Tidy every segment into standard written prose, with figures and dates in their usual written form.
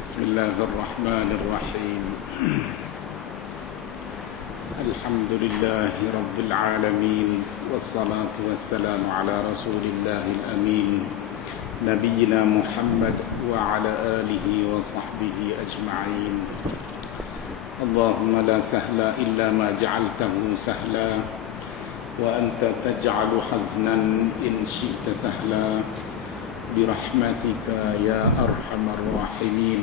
بسم الله الرحمن الرحيم الحمد لله رب العالمين والصلاة والسلام على رسول الله الأمين نبينا محمد وعلى آله وصحبه أجمعين اللهم لا سهل إلا ما جعلته سهلا وأنت تجعل حزنا إن شئت سهلا برحمتك يا أرحم الراحمين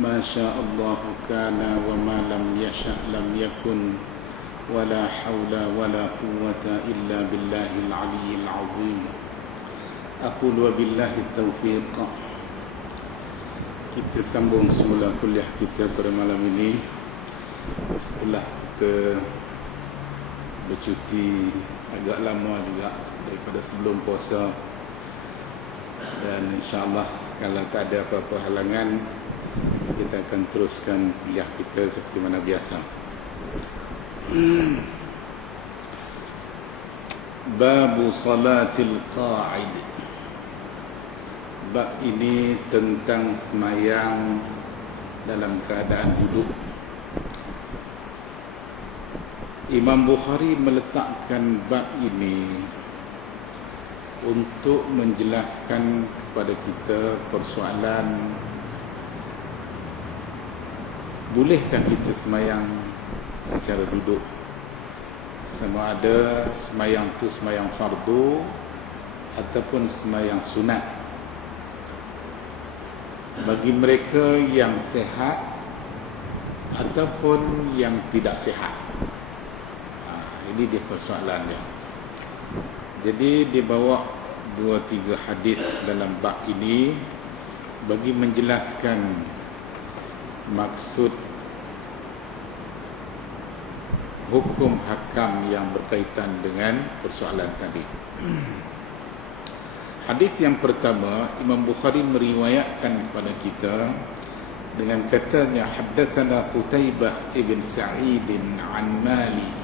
ما شاء الله كان وما لم يشأ لم يكن ولا حول ولا قوة إلا بالله العلي العظيم أقول وبالله التوفيق. Kita sambung semula kuliah kita pada malam ini setelah kita bercuti agak lama juga daripada sebelum puasa. Dan insyaAllah kalau tak ada apa-apa halangan, kita akan teruskan kuliah kita seperti mana biasa. Babu salatil qa'id. Bab ini tentang semayang dalam keadaan duduk. Imam Bukhari meletakkan bab ini untuk menjelaskan kepada kita persoalan bolehkah kita semayang secara duduk, sama ada semayang tu semayang fardu ataupun semayang sunat bagi mereka yang sihat ataupun yang tidak sihat. Ini dia persoalan dia. Jadi dia bawa 2-3 hadis dalam bab ini bagi menjelaskan maksud hukum hakam yang berkaitan dengan persoalan tadi. Hadis yang pertama, Imam Bukhari meriwayatkan kepada kita dengan katanya, haddatsana Qutaibah ibn Sa'id an Malik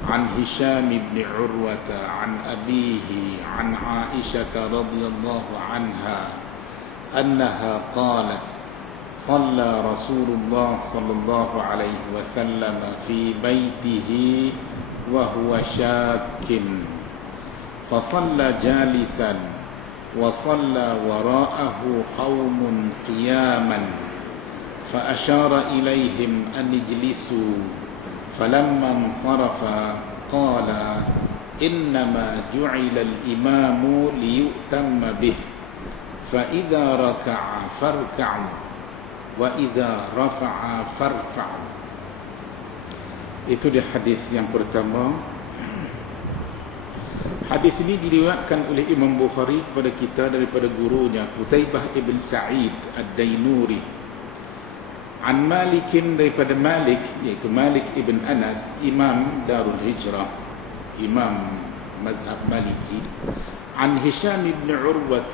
عن هشام بن عروة عن أبيه عن عائشة رضي الله عنها أنها قالت صلى رسول الله صلى الله عليه وسلم في بيته وهو شاك فصلى جالسا وصلى وراءه قوم قياما فأشار إليهم أن اجلسوا فلما انصرف قال إنما جعل الإمام ليؤتم به فإذا ركع فاركعوا وإذا رفع فارفعوا. Itu dia hadis yang pertama. Hadis ini diriwayatkan oleh Imam Bukhari kepada kita daripada gurunya Qutaibah ibn Sa'id ad-Dainuri, an Malikin daripada Malik, iaitu Malik ibn Anas, Imam Darul Hijrah, Imam Mazhab Maliki. An Hisham ibn Urwah,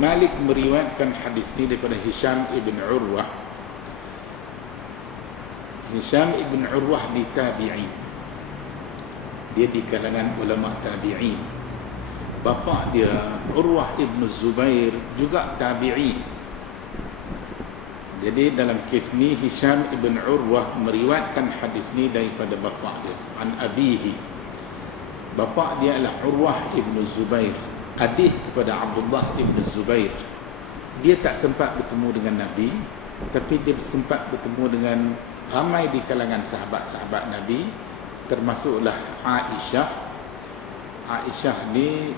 Malik meriwayatkan hadis ini daripada Hisham ibn Urwah. Hisham ibn Urwah di tabi'in, dia di kalangan ulama tabi'in. Bapa dia Urwah ibn Zubair juga tabi'in. Jadi dalam kes ni Hisham ibn Urwah meriwayatkan hadis ni daripada bapa dia, an abihi. Bapa dia adalah Urwah ibn Zubair, adik kepada Abdullah ibn Zubair. Dia tak sempat bertemu dengan Nabi, tapi dia sempat bertemu dengan ramai di kalangan sahabat-sahabat Nabi, termasuklah Aisyah. Aisyah ni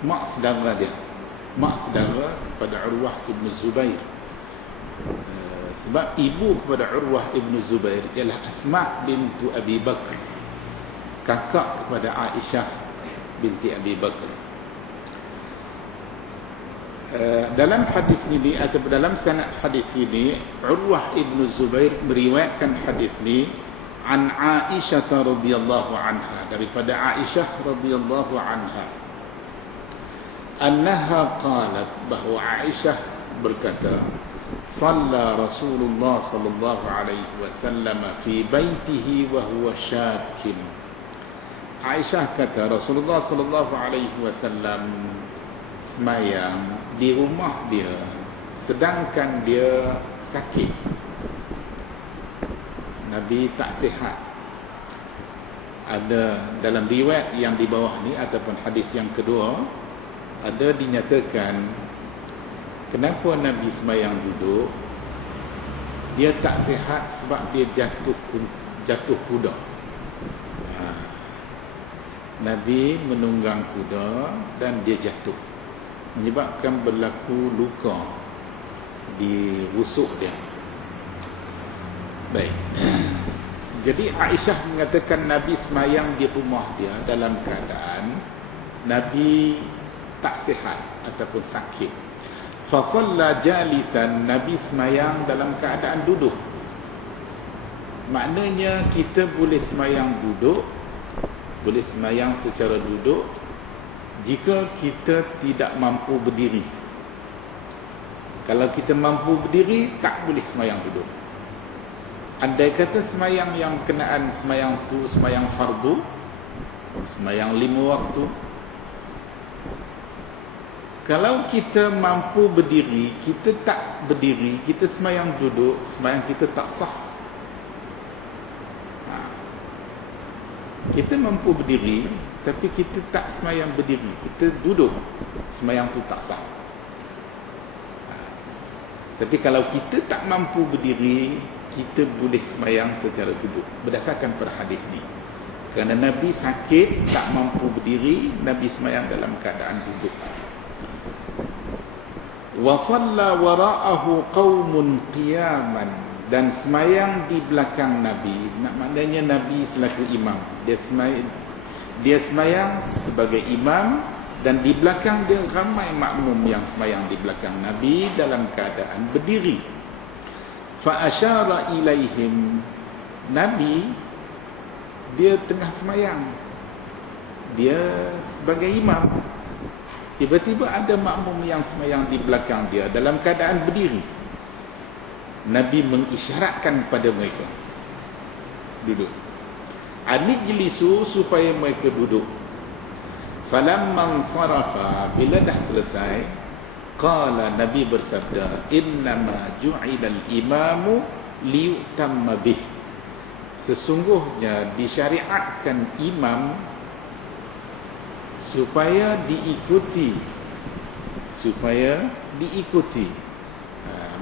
mak saudara dia, mak saudara kepada Urwah ibn Zubair. Sebab ibu kepada Urwah ibn Zubair ialah Asma bintu Abi Bakr, kakak kepada Aisyah binti Abi Bakr. Dalam hadis ini atau dalam sanad hadis ini, Urwah ibn Zubair meriwayatkan hadis ini an Aisyah radhiyallahu anha, daripada Aisyah radhiyallahu anha, annaha qalat, bahawa Aisyah berkata, صلى رسول الله صلى الله عليه وسلم في بيته وهو شاك. Aisyah kata Rasulullah sallallahu alaihi wasallam semayang di rumah dia sedangkan dia sakit, Nabi tak sihat. Ada dalam riwayat yang di bawah ni ataupun hadis yang kedua, ada dinyatakan kenapa Nabi sembahyang duduk. Dia tak sihat sebab dia jatuh kuda. Nabi menunggang kuda dan dia jatuh, menyebabkan berlaku luka di rusuk dia. Baik. Jadi Aisyah mengatakan Nabi semayang di rumah dia dalam keadaan Nabi tak sihat ataupun sakit. Fa shalla jalisan, Nabi semayang dalam keadaan duduk. Maknanya kita boleh semayang duduk, boleh semayang secara duduk jika kita tidak mampu berdiri. Kalau kita mampu berdiri, tak boleh semayang duduk. Andai kata semayang yang berkenaan semayang tu semayang fardu, semayang 5 waktu, kalau kita mampu berdiri, kita tak berdiri, kita semayang duduk, semayang kita tak sah. Kita mampu berdiri, tapi kita tak semayang berdiri, kita duduk, semayang tu tak sah. Tapi kalau kita tak mampu berdiri, kita boleh semayang secara duduk berdasarkan pada hadis ni. Kerana Nabi sakit, tak mampu berdiri, Nabi semayang dalam keadaan duduk. Wa shalla wara'ahu qaumun qiyaman, dan semayang di belakang Nabi. Maknanya Nabi selaku imam, dia semayang sebagai imam, dan di belakang dia ramai makmum yang semayang di belakang Nabi dalam keadaan berdiri. Fa asyara ilaihim, Nabi dia tengah semayang, dia sebagai imam, tiba-tiba ada makmum yang semayang di belakang dia dalam keadaan berdiri. Nabi mengisyaratkan kepada mereka duduk. Anijlisu, supaya mereka duduk. Falamman sarafa, bila dah selesai, qala, Nabi bersabda, innama ju'ilal imamu liyutamma bih, sesungguhnya disyariatkan imam supaya diikuti,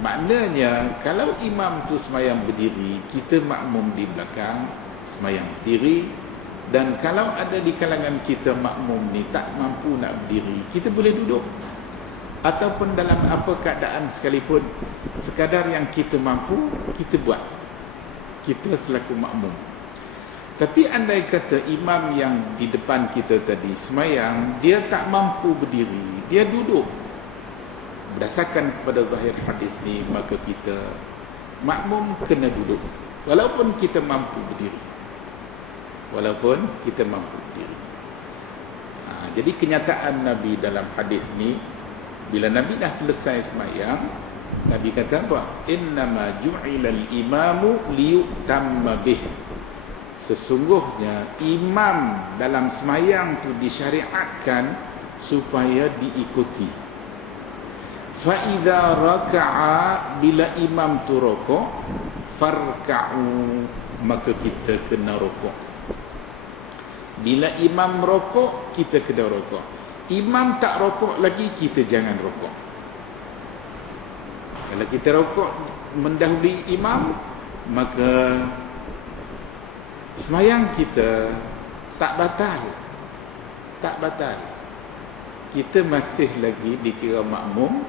maknanya kalau imam tu semayang berdiri, kita makmum di belakang semayang berdiri. Dan kalau ada di kalangan kita makmum ni tak mampu nak berdiri, kita boleh duduk. Ataupun dalam apa keadaan sekalipun, sekadar yang kita mampu, kita buat, kita selaku makmum. Tapi andai kata imam yang di depan kita tadi semayang, dia tak mampu berdiri, dia duduk, berdasarkan kepada zahir hadis ni, maka kita makmum kena duduk walaupun kita mampu berdiri, jadi kenyataan Nabi dalam hadis ni, bila Nabi dah selesai semayang, Nabi kata apa? Innama ju'ilal imamu liyutamma bih, sesungguhnya imam dalam semayang tu disyariatkan supaya diikuti. Fa idza raka'a, bila imam tu rukuk, farka'u, maka kita kena rukuk. Bila imam rukuk, kita kena rukuk. Imam tak rokok lagi, kita jangan rokok. Kalau kita rokok mendahului imam, maka semayang kita tak batal. Kita masih lagi dikira makmum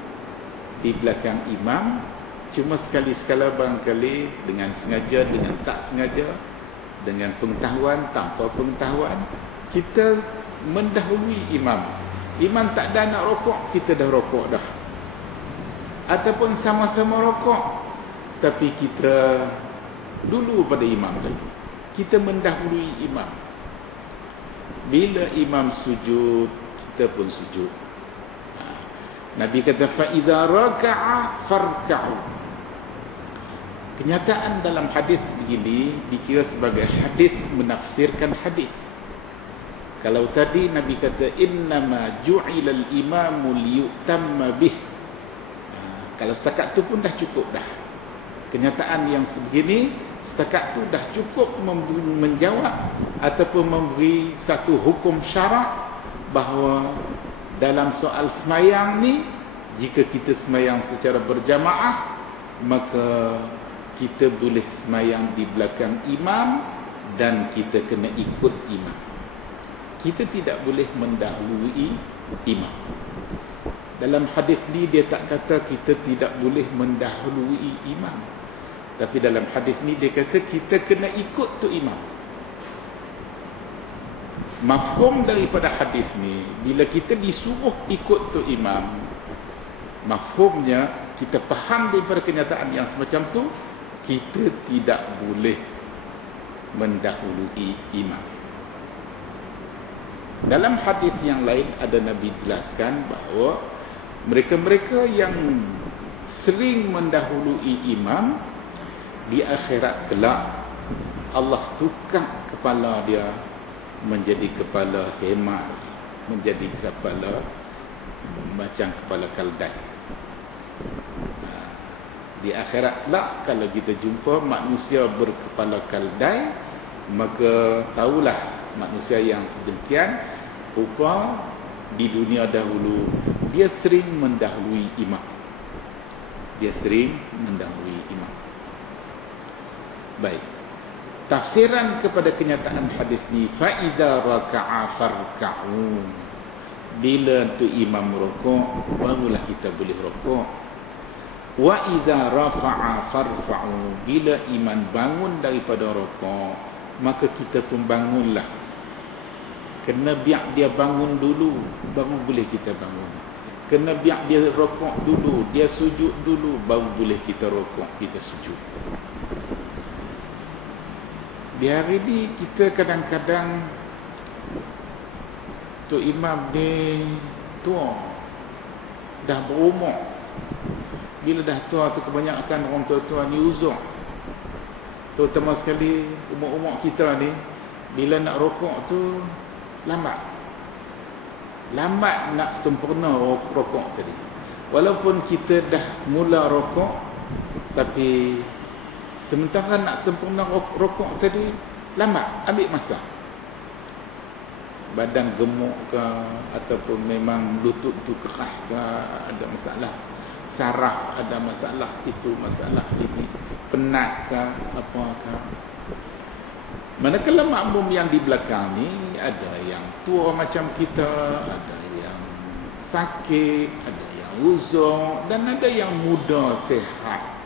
di belakang imam. Cuma sekali-sekala barangkali dengan sengaja, dengan tak sengaja, dengan pengetahuan, tanpa pengetahuan, kita mendahului imam. Imam tak dah nak rokok, kita dah rokok dah. Ataupun sama-sama rokok, tapi kita dulu pada imam lagi, kita mendahului imam. Bila imam sujud, kita pun sujud. Nabi kata fa idza raka'a farka'u. Kenyataan dalam hadis begini dikira sebagai hadis menafsirkan hadis. Kalau tadi Nabi kata innama ju'ilal imamu liyutamma bih, Kalau setakat tu pun dah cukup dah. Kenyataan yang sebegini setakat tu dah cukup menjawab ataupun memberi satu hukum syarak bahawa dalam soal semayang ni, jika kita semayang secara berjamaah, maka kita boleh semayang di belakang imam dan kita kena ikut imam. Kita tidak boleh mendahului imam. Dalam hadis ni dia tak kata kita tidak boleh mendahului imam. Tapi dalam hadis ni dia kata kita kena ikut tu imam. Mafhum daripada hadis ni, bila kita disuruh ikut tu imam, mafhumnya kita faham daripada kenyataan yang semacam tu, kita tidak boleh mendahului imam. Dalam hadis yang lain ada Nabi jelaskan bahawa mereka-mereka yang sering mendahului imam, di akhirat kelak Allah tukar kepala dia menjadi kepala hemar, menjadi kepala macam kepala kaldai. Di akhirat kelak kalau kita jumpa manusia berkepala kaldai, maka tahulah manusia yang sedemikian rupa di dunia dahulu dia sering mendahului imam. Dia sering mendahului imam. Baik. Tafsiran kepada kenyataan hadis ni, fa iza raka'a farka'u. Bila tu imam rukuk, barulah kita boleh rukuk. Wa iza rafa'a farfa'u. Bila imam bangun daripada rukuk, maka kita pun bangunlah. Kena biar dia bangun dulu, baru boleh kita bangun. Kena biar dia rukuk dulu, dia sujud dulu, baru boleh kita rukuk, kita sujud. Di hari ni kita kadang-kadang tu imam ni tua, dah berumur. Bila dah tua tu kebanyakan orang tua-tua ni uzur. Terutama sekali umur-umur kita ni, bila nak rokok tu lambat. Lambat nak sempurna rokok tadi. Walaupun kita dah mula rokok, tapi sementara nak sempurna rokok tadi lambat, ambil masa. Badan gemuk ke, ataupun memang lutut tu keras ke, ada masalah. Saraf ada masalah, itu masalah ini, penat ke, apa ke. Manakala makmum yang di belakang ni ada yang tua macam kita, ada yang sakit, ada yang uzur, dan ada yang muda sihat.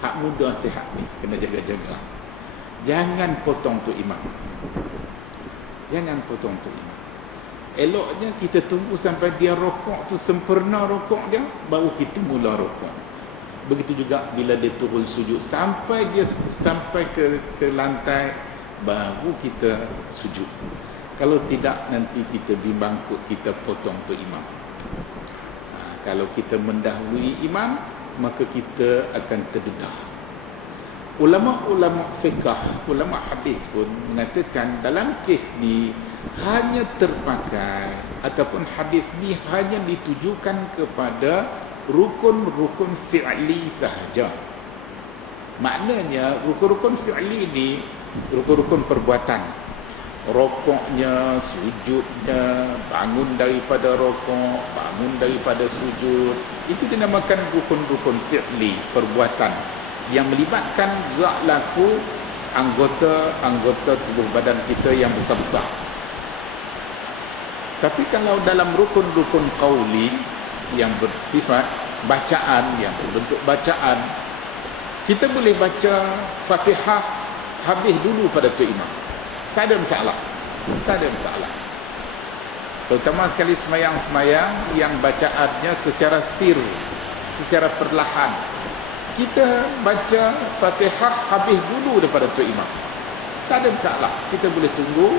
Hak muda sihat ni kena jaga-jaga. Jangan potong tu imam. Jangan potong tu imam. Eloknya kita tunggu sampai dia rokok tu sempurna rokok dia, baru kita mula rokok. Begitu juga bila dia turun sujud, sampai dia sampai ke lantai, baru kita sujud. Kalau tidak, nanti kita bimbang kita potong tu imam. Kalau kita mendahului imam, maka kita akan terdedah. Ulama-ulama fiqh, ulama hadis pun mengatakan dalam kes ni hanya terpakai ataupun hadis ni hanya ditujukan kepada rukun-rukun fi'li sahaja. Maknanya rukun-rukun fi'li ni rukun-rukun perbuatan. Rokoknya, sujudnya, bangun daripada rokok, bangun daripada sujud, itu dinamakan rukun-rukun fi'li, perbuatan yang melibatkan gerak laku anggota-anggota tubuh badan kita yang besar-besar. Tapi kalau dalam rukun-rukun qauli yang bersifat bacaan, yang berbentuk bacaan, kita boleh baca Fatihah habis dulu pada tu imam. Tak ada masalah. Tak ada masalah. Terutama sekali semayang-semayang yang bacaannya secara sir, secara perlahan. Kita baca Fatihah habis dulu daripada tu imam. Tak ada masalah. Kita boleh tunggu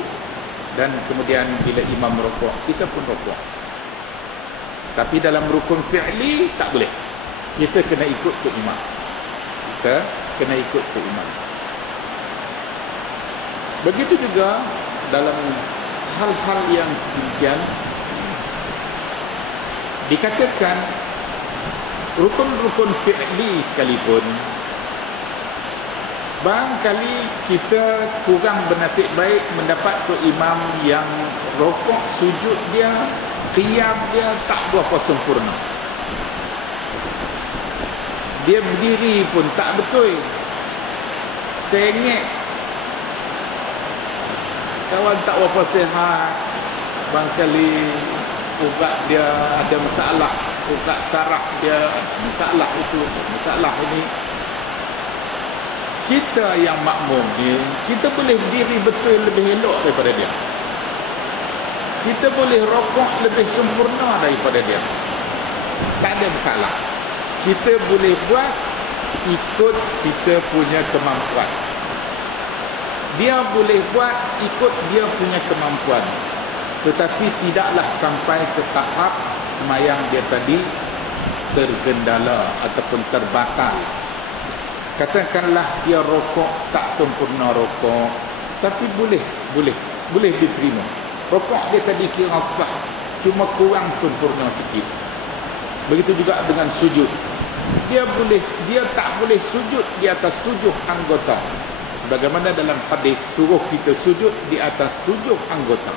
dan kemudian bila imam rukuk, kita pun rukuk. Tapi dalam rukun fi'li tak boleh. Kita kena ikut tu imam. Kita kena ikut tu imam. Begitu juga dalam hal-hal yang sedemikian, dikatakan rukun-rukun fi'li sekalipun, barangkali kita kurang bernasib baik mendapat tu imam yang rokok sujud dia, qiyam dia tak berapa sempurna. Dia berdiri pun tak betul, sengit, kawan tak berapa sihat, barangkali ubat dia ada masalah, ubat saraf dia masalah itu, masalah ini. Kita yang makmum ni, kita boleh berdiri betul lebih elok daripada dia. Kita boleh rokok lebih sempurna daripada dia. Tak ada masalah. Kita boleh buat ikut kita punya kemampuan. Dia boleh buat ikut dia punya kemampuan. Tetapi tidaklah sampai ke tahap semayang dia tadi tergendala ataupun terbatal. Katakanlah dia rokok tak sempurna rokok, tapi boleh diterima. Rokok dia tadi kira sah, cuma kurang sempurna sikit. Begitu juga dengan sujud. Dia tak boleh sujud di atas 7 anggota. Sebagaimana dalam hadis suruh kita sujud di atas 7 anggota.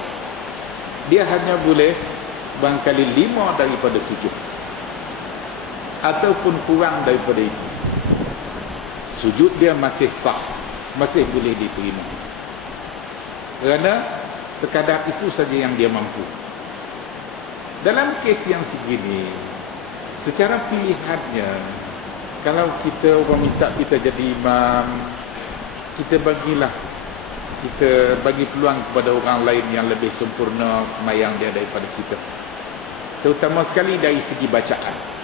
Dia hanya boleh barangkali 5 daripada 7. Ataupun kurang daripada itu. Sujud dia masih sah, masih boleh diterima. Kerana sekadar itu saja yang dia mampu. Dalam kes yang segini, secara pilihannya, kalau kita orang minta kita jadi imam, kita bagi peluang kepada orang lain yang lebih sempurna semayang dia daripada kita. Terutama sekali dari segi bacaan.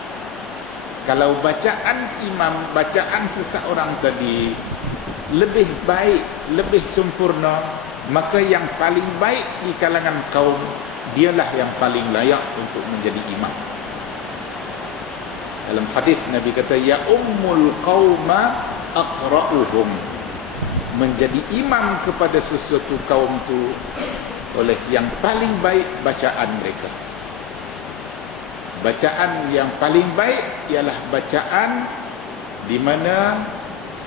Kalau bacaan imam, bacaan seseorang tadi lebih baik, lebih sempurna, maka yang paling baik di kalangan kaum, dialah yang paling layak untuk menjadi imam. Dalam hadis Nabi kata, ya ummul qauma aqra'uhum. Menjadi imam kepada sesuatu kaum itu oleh yang paling baik bacaan mereka. Bacaan yang paling baik ialah bacaan di mana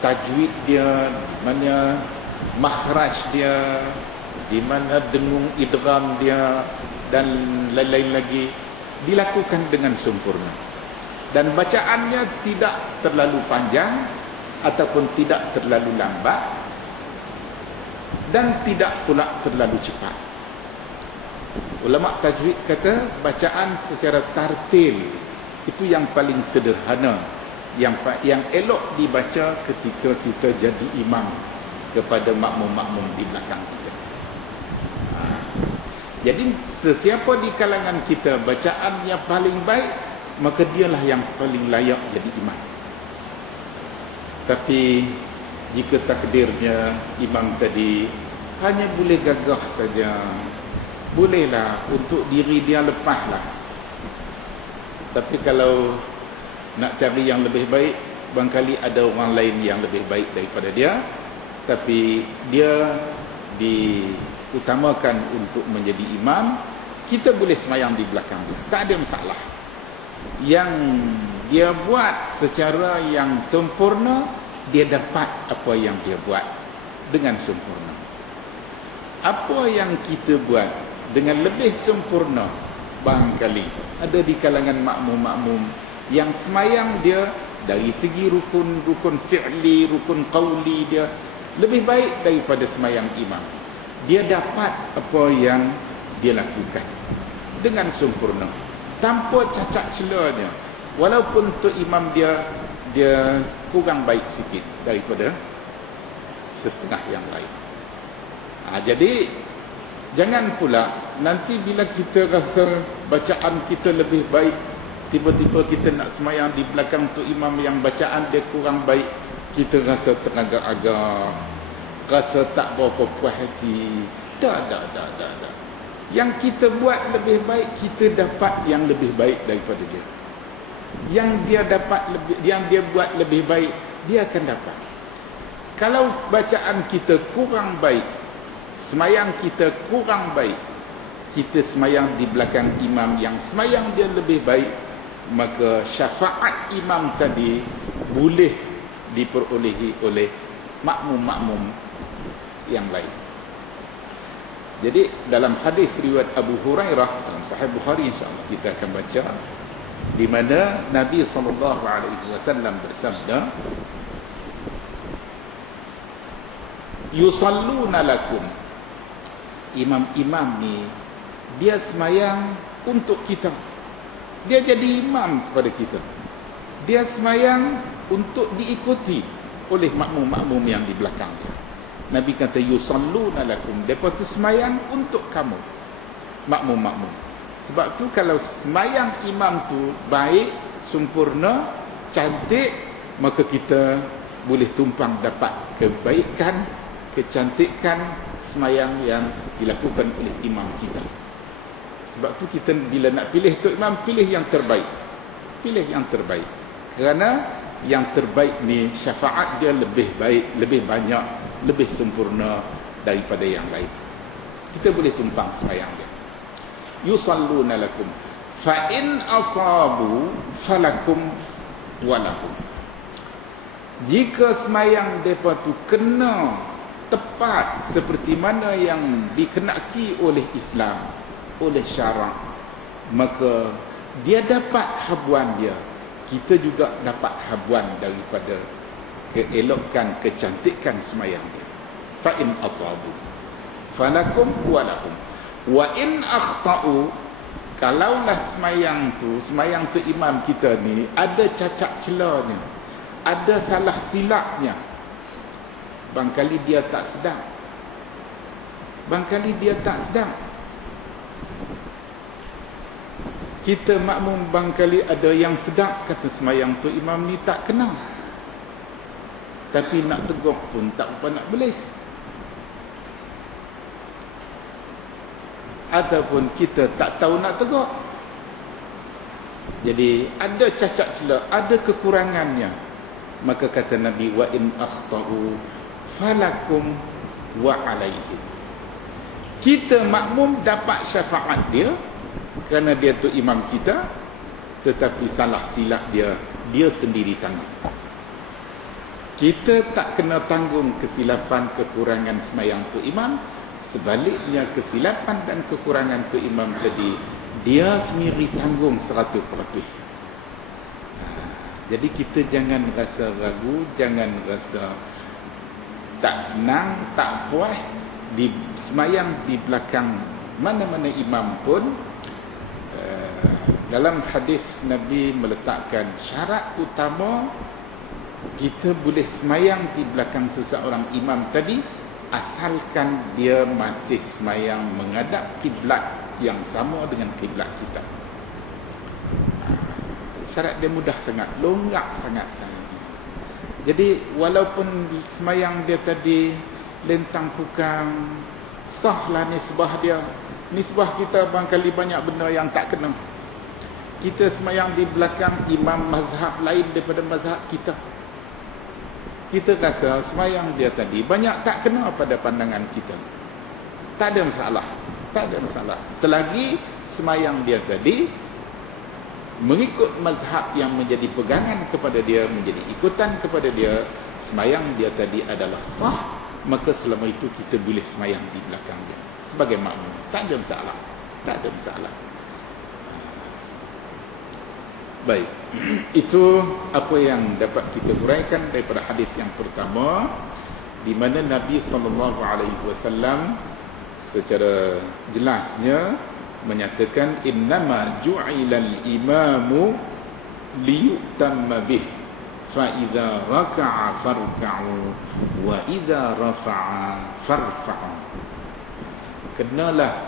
tajwid dia, di mana makhraj dia, di mana dengung idgham dia dan lain-lain lagi dilakukan dengan sempurna. Dan bacaannya tidak terlalu panjang ataupun tidak terlalu lambat dan tidak pula terlalu cepat. Ulama tajwid kata bacaan secara tartil itu yang paling sederhana, yang elok dibaca ketika kita jadi imam kepada makmum-makmum di belakang kita. Jadi sesiapa di kalangan kita bacaan yang paling baik, maka dialah yang paling layak jadi imam. Tapi jika takdirnya imam tadi hanya boleh gagah saja, bolehlah untuk diri dia lepaslah. Tapi kalau nak cari yang lebih baik, barangkali ada orang lain yang lebih baik daripada dia, tapi dia diutamakan untuk menjadi imam. Kita boleh semayang di belakang dia, tak ada masalah. Yang dia buat secara yang sempurna, dia dapat apa yang dia buat dengan sempurna. Apa yang kita buat dengan lebih sempurna, barangkali ada di kalangan makmum-makmum yang semayang dia dari segi rukun fi'li, rukun qawli dia lebih baik daripada semayang imam. Dia dapat apa yang dia lakukan dengan sempurna, tanpa cacat celanya, walaupun tu imam dia kurang baik sikit daripada setengah yang lain. Jadi jangan pula nanti bila kita rasa bacaan kita lebih baik, tiba-tiba kita nak semayang di belakang tu imam yang bacaan dia kurang baik, kita rasa teragak-agak, rasa tak berapa puas hati. Tak. Yang kita buat lebih baik, kita dapat yang lebih baik daripada dia. Yang dia buat lebih baik, dia akan dapat. Kalau bacaan kita kurang baik, semayang kita kurang baik, kita semayang di belakang imam yang semayang dia lebih baik, maka syafaat imam tadi boleh diperolehi oleh makmum-makmum yang lain. Jadi dalam hadis riwayat Abu Hurairah dalam Sahih Bukhari, insya-Allah kita akan baca, di mana Nabi SAW bersabda, yusalluna lakum, imam-imam ni dia semayang untuk kita, dia jadi imam kepada kita, dia semayang untuk diikuti oleh makmum-makmum yang di belakang dia. Nabi kata yusalluna lakum, depa tu semayang untuk kamu makmum-makmum. Sebab tu kalau semayang imam tu baik, sempurna, cantik, maka kita boleh tumpang dapat kebaikan, kecantikan semayang yang dilakukan oleh imam kita. Sebab tu kita bila nak pilih tok imam, pilih yang terbaik. Pilih yang terbaik. Kerana yang terbaik ni syafaat dia lebih baik, lebih banyak, lebih sempurna daripada yang lain. Kita boleh tumpang semayang dia. Yusalluna lakum fa in asabu falakum walakum. Jika semayang depa tu kena tepat seperti mana yang dikenaki oleh Islam, oleh syarak, maka dia dapat habuan dia, kita juga dapat habuan daripada keelokan, kecantikan semayang dia. Fa in asabu falakum walakum wa in akhtau, kalaulah semayang tu imam kita ni ada cacat celanya, ada salah silapnya, barangkali dia tak sedar, kita makmum barangkali ada yang sedar, kata semayang tu imam ni tak kenal, tapi nak tegur pun tak apa nak boleh. Ataupun kita tak tahu nak tegur. Jadi ada cacat celah, ada kekurangannya. Maka kata Nabi, wa in akhtau falakum wa alaihim. Kita makmum dapat syafaat dia kerana dia tu imam kita, tetapi salah silap dia sendiri tanggung. Kita tak kena tanggung kesilapan, kekurangan semayang tu imam. Sebaliknya kesilapan dan kekurangan tu imam tadi dia sendiri tanggung 100%. Jadi kita jangan rasa ragu, jangan rasa tak senang, tak puas di semayang di belakang mana-mana imam pun. Dalam hadis Nabi meletakkan syarat utama kita boleh semayang di belakang seseorang imam tadi, asalkan dia masih semayang menghadap kiblat yang sama dengan kiblat kita. Syarat dia mudah sangat, longgak sangat. Jadi walaupun semayang dia tadi lentang pukang, sahlah nisbah dia. Nisbah kita barangkali banyak benda yang tak kena. Kita semayang di belakang imam mazhab lain daripada mazhab kita, kita rasa semayang dia tadi banyak tak kena pada pandangan kita. Tak ada masalah, tak ada masalah. Selagi semayang dia tadi mengikut mazhab yang menjadi pegangan kepada dia, menjadi ikutan kepada dia, semayang dia tadi adalah sah, maka selama itu kita boleh semayang di belakang dia sebagai makmum. Tak ada masalah, tak ada masalah. Baik, itu apa yang dapat kita huraikan daripada hadis yang pertama, di mana Nabi SAW secara jelasnya menyatakan innama ju'ilal imamu liyutamma bih fa idza raka'a farka'u wa idza rafa'a farfa'u. Kenalah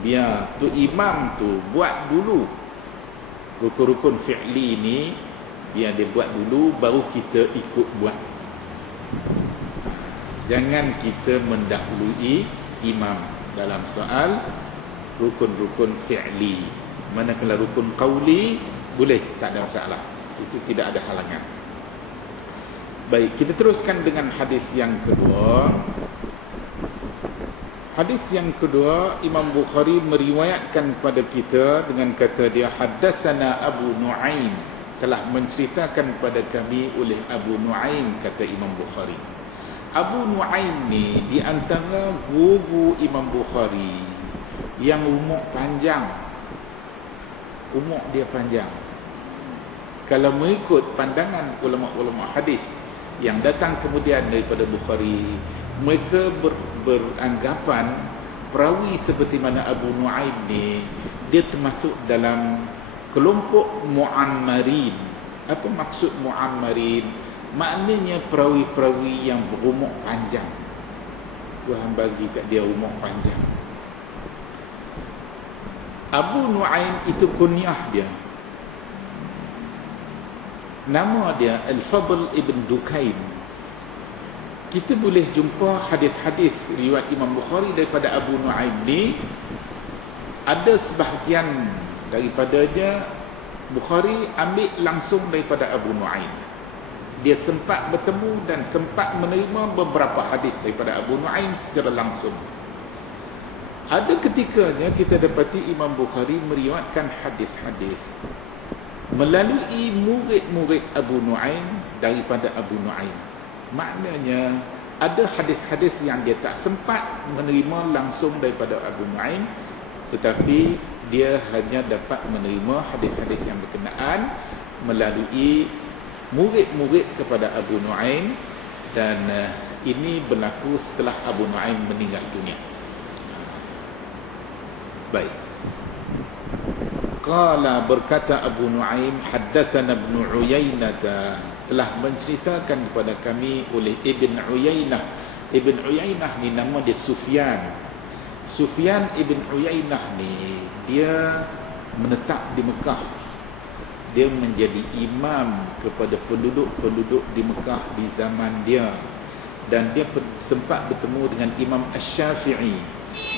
biar tu imam tu buat dulu rukun-rukun fi'li ni, biar dia buat dulu baru kita ikut buat. Jangan kita mendahului imam dalam soal rukun-rukun fi'li. Manakala rukun qauli boleh, tak ada masalah, itu tidak ada halangan. Baik, kita teruskan dengan hadis yang kedua. Hadis yang kedua, Imam Bukhari meriwayatkan pada kita dengan kata dia, haddatsana Abu Nuaim, telah menceritakan pada kami oleh Abu Nuaim, kata Imam Bukhari. Abu Nuaim ni di antara guru Imam Bukhari yang umur panjang. Umur dia panjang. Kalau mengikut pandangan ulama-ulama hadis yang datang kemudian daripada Bukhari, mereka beranggapan perawi seperti mana Abu Nuaim ni, dia termasuk dalam kelompok mu'ammarin. Apa maksud mu'ammarin? Maknanya perawi-perawi yang berumur panjang. Tuhan bagi kat dia umur panjang. Abu Nuaim itu kunyah dia. Nama dia Al-Fadl ibn Dukain. Kita boleh jumpa hadis-hadis riwayat Imam Bukhari daripada Abu Nuaim ni. Ada sebahagian daripadanya Bukhari ambil langsung daripada Abu Nuaim. Dia sempat bertemu dan sempat menerima beberapa hadis daripada Abu Nuaim secara langsung. Ada ketikanya kita dapati Imam Bukhari meriwayatkan hadis-hadis melalui murid-murid Abu Nuaim daripada Abu Nuaim. Maknanya ada hadis-hadis yang dia tak sempat menerima langsung daripada Abu Nuaim, tetapi dia hanya dapat menerima hadis-hadis yang berkenaan melalui murid-murid kepada Abu Nuaim, dan ini berlaku setelah Abu Nuaim meninggal dunia. Baik. Qala, berkata Abu Nuaim, haddatsana Ibn Uyainah, telah menceritakan kepada kami oleh Ibn Uyainah. Ibn Uyainah ni nama dia Sufyan. Sufyan Ibn Uyainah ni dia menetap di Mekah. Dia menjadi imam kepada penduduk-penduduk di Mekah di zaman dia, dan dia sempat bertemu dengan Imam Asy-Syafi'i.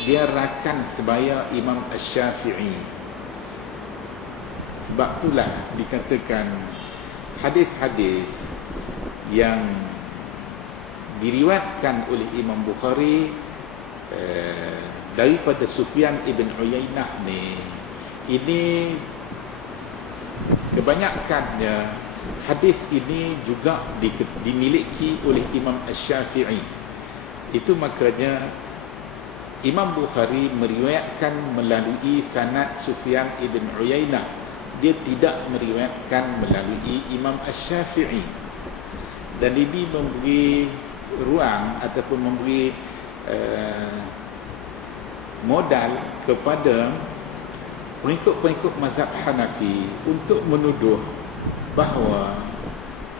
Dia rakan sebaya Imam Asy-Syafi'i. Sebab itulah dikatakan hadis-hadis yang diriwayatkan oleh Imam Bukhari daripada Sufyan ibn Uyainah ni, ini kebanyakannya hadis ini juga dimiliki oleh Imam Asy-Syafi'i. Itu makanya Imam Bukhari meriwayatkan melalui sanad Sufyan ibn Uyainah. Dia tidak meriwayatkan melalui Imam Asy-Syafi'i. Dan ini memberi ruang ataupun memberi modal kepada pengikut-pengikut mazhab Hanafi untuk menuduh bahawa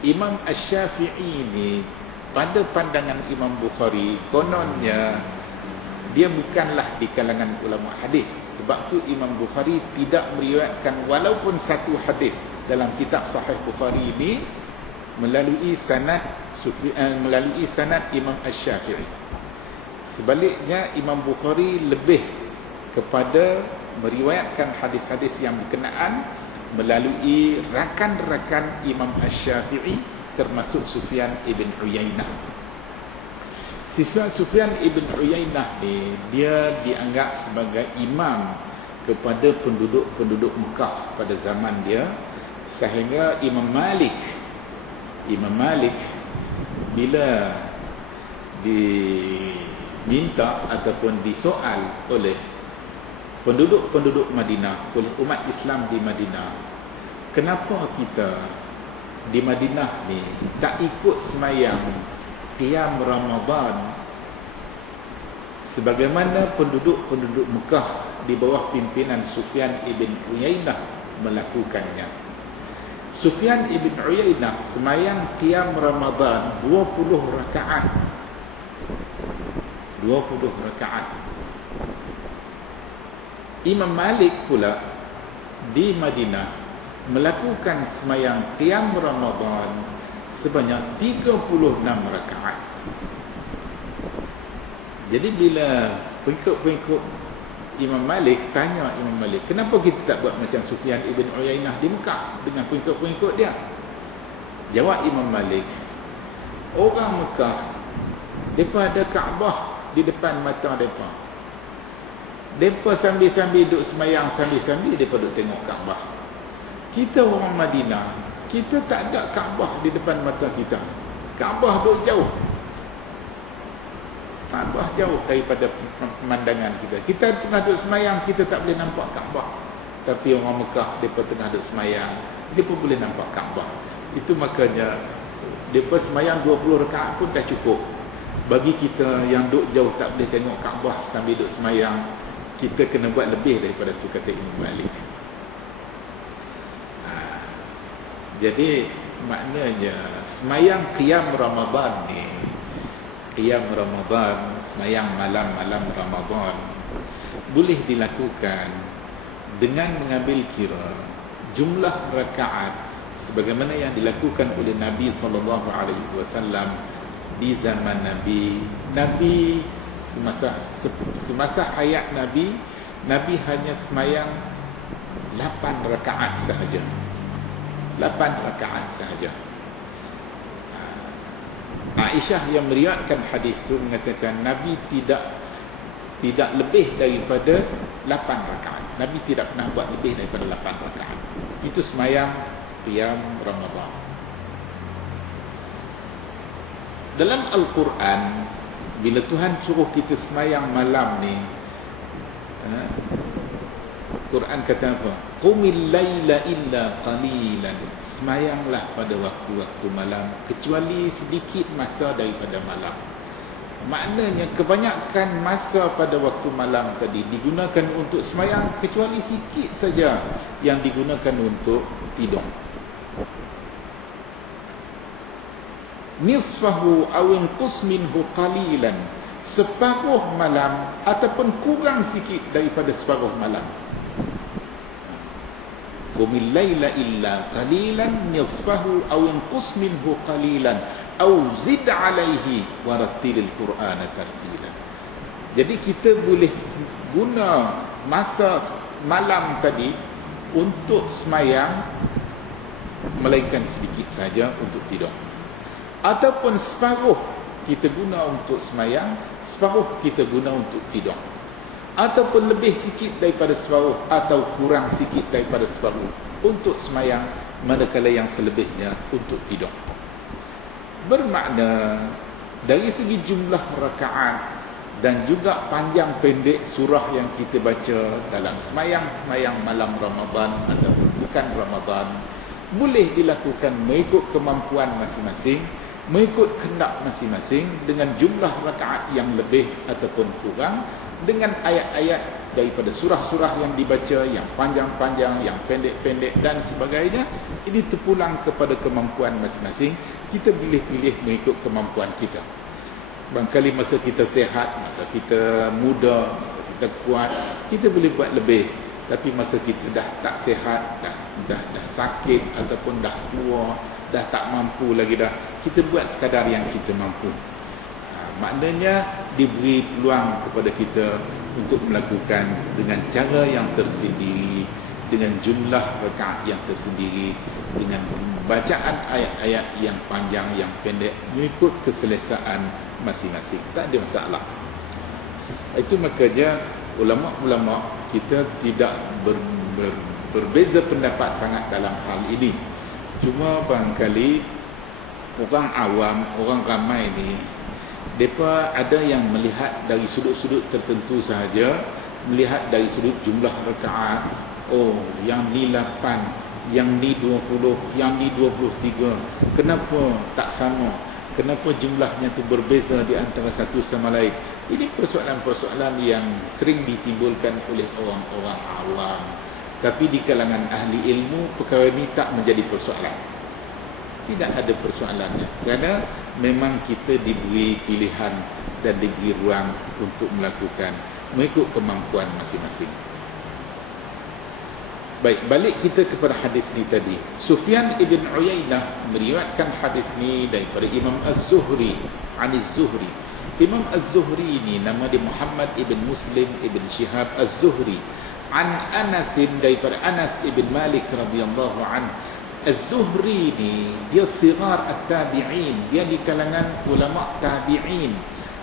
Imam Asy-Syafi'i ini pada pandangan Imam Bukhari kononnya dia bukanlah di kalangan ulama hadis. Sebab tu Imam Bukhari tidak meriwayatkan walaupun satu hadis dalam kitab Sahih Bukhari ini melalui sanad Imam Asy-Syafi'i. Sebaliknya Imam Bukhari lebih kepada meriwayatkan hadis-hadis yang berkenaan melalui rakan-rakan Imam Asy-Syafi'i, termasuk Sufyan ibn Uyainah. Sufyan ibn Uyainah ni dia dianggap sebagai imam kepada penduduk-penduduk Mekah pada zaman dia, sehingga Imam Malik bila diminta ataupun disoal oleh penduduk-penduduk Madinah, oleh umat Islam di Madinah, kenapa kita di Madinah ni tak ikut semayang Qiyam Ramadan sebagaimana penduduk-penduduk Mekah di bawah pimpinan Sufyan ibn Uyainah melakukannya. Sufyan ibn Uyainah semayang Qiyam Ramadan 20 rakaat. 20 rakaat. Imam Malik pula di Madinah melakukan semayang Qiyam Ramadan sebanyak 36 rakaat. Jadi bila pengikut-pengikut Imam Malik tanya Imam Malik, kenapa kita tak buat macam Sufyan ibn Uyainah di Mekah dengan pengikut-pengikut dia? Jawab Imam Malik, orang Mekah, mereka ada Kaabah di depan mata mereka. Mereka sambil-sambil duduk semayang, sambil-sambil mereka duduk tengok Kaabah. Kita orang Madinah, kita tak ada Kaabah di depan mata kita. Kaabah duduk jauh. Kaabah jauh daripada pemandangan kita. Kita tengah duduk semayang, kita tak boleh nampak Kaabah. Tapi orang Mekah, mereka tengah duduk semayang, mereka boleh nampak Kaabah. Itu makanya mereka semayang 20 rakaat pun dah cukup. Bagi kita yang duduk jauh tak boleh tengok Kaabah sambil duduk semayang, kita kena buat lebih daripada tu, kata Imam Malik. Jadi maknanya semayang qiyam Ramadan ni, qiyam Ramadan, semayang malam-malam Ramadan, boleh dilakukan dengan mengambil kira jumlah rakaat sebagaimana yang dilakukan oleh Nabi SAW di zaman Nabi. Nabi semasa hayat Nabi hanya semayang 8 rakaat sahaja. 8 rakaat sahaja. Aisyah yang meriwayatkan hadis itu mengatakan Nabi tidak lebih daripada 8 rakaat. Nabi tidak pernah buat lebih daripada 8 rakaat. Itu semayang qiyam Ramadan. Dalam Al-Quran, bila Tuhan suruh kita semayang malam ni, Quran kata apa? Qumil laila illa qalilan. Semayanglah pada waktu-waktu malam, kecuali sedikit masa daripada malam. Maknanya kebanyakan masa pada waktu malam tadi digunakan untuk semayang, kecuali sikit saja yang digunakan untuk tidur. Nisfahu aw inqus minhu qalilan, separuh malam ataupun kurang sikit daripada separuh malam. Qumil laila illa qalilan nisfahu aw inqus minhu qalilan aw zid alaihi warattilil qur'ana tartila. Jadi kita boleh guna masa malam tadi untuk semayang, melainkan sedikit saja untuk tidur. Ataupun separuh kita guna untuk semayang, separuh kita guna untuk tidur. Ataupun lebih sikit daripada separuh atau kurang sikit daripada separuh untuk semayang, manakala yang selebihnya untuk tidur. Bermakna dari segi jumlah rakaat dan juga panjang pendek surah yang kita baca dalam semayang malam Ramadan ataupun bukan Ramadan, boleh dilakukan mengikut kemampuan masing-masing, mengikut kehendak masing-masing, dengan jumlah rakaat yang lebih ataupun kurang, dengan ayat-ayat daripada surah-surah yang dibaca, yang panjang-panjang, yang pendek-pendek dan sebagainya. Ini terpulang kepada kemampuan masing-masing. Kita boleh pilih mengikut kemampuan kita. Barangkali masa kita sihat, masa kita muda, masa kita kuat, kita boleh buat lebih. Tapi masa kita dah tak sihat, dah sakit ataupun dah tua, dah tak mampu lagi dah, kita buat sekadar yang kita mampu. Maknanya diberi peluang kepada kita untuk melakukan dengan cara yang tersendiri, dengan jumlah rakaat yang tersendiri, dengan bacaan ayat-ayat yang panjang, yang pendek, mengikut keselesaan masing-masing. Tak ada masalah. Itu makanya ulama-ulama kita tidak berbeza pendapat sangat dalam hal ini. Cuma barangkali orang awam, orang ramai ni, mereka ada yang melihat dari sudut-sudut tertentu sahaja, melihat dari sudut jumlah rakaat. Oh, yang ni 8, yang ni 20, yang ni 23. Kenapa tak sama? Kenapa jumlahnya tu berbeza di antara satu sama lain? Ini persoalan-persoalan yang sering ditimbulkan oleh orang-orang awam. Tapi di kalangan ahli ilmu, perkara ini tak menjadi persoalan. Tidak ada persoalannya. Kerana memang kita diberi pilihan dan diberi ruang untuk melakukan mengikut kemampuan masing-masing. Baik, balik kita kepada hadis ni tadi. Sufyan ibn Uyainah meriwayatkan hadis ni daripada Imam Az-Zuhri, Az-Zuhri. Imam Az-Zuhri ni nama dia Muhammad ibn Muslim ibn Shihab Az-Zuhri. An Anas, daripada Anas ibn Malik radhiyallahu anhu. Az-Zuhri ni dia sigar at-tabi'in, dia di kalangan ulama tabi'in.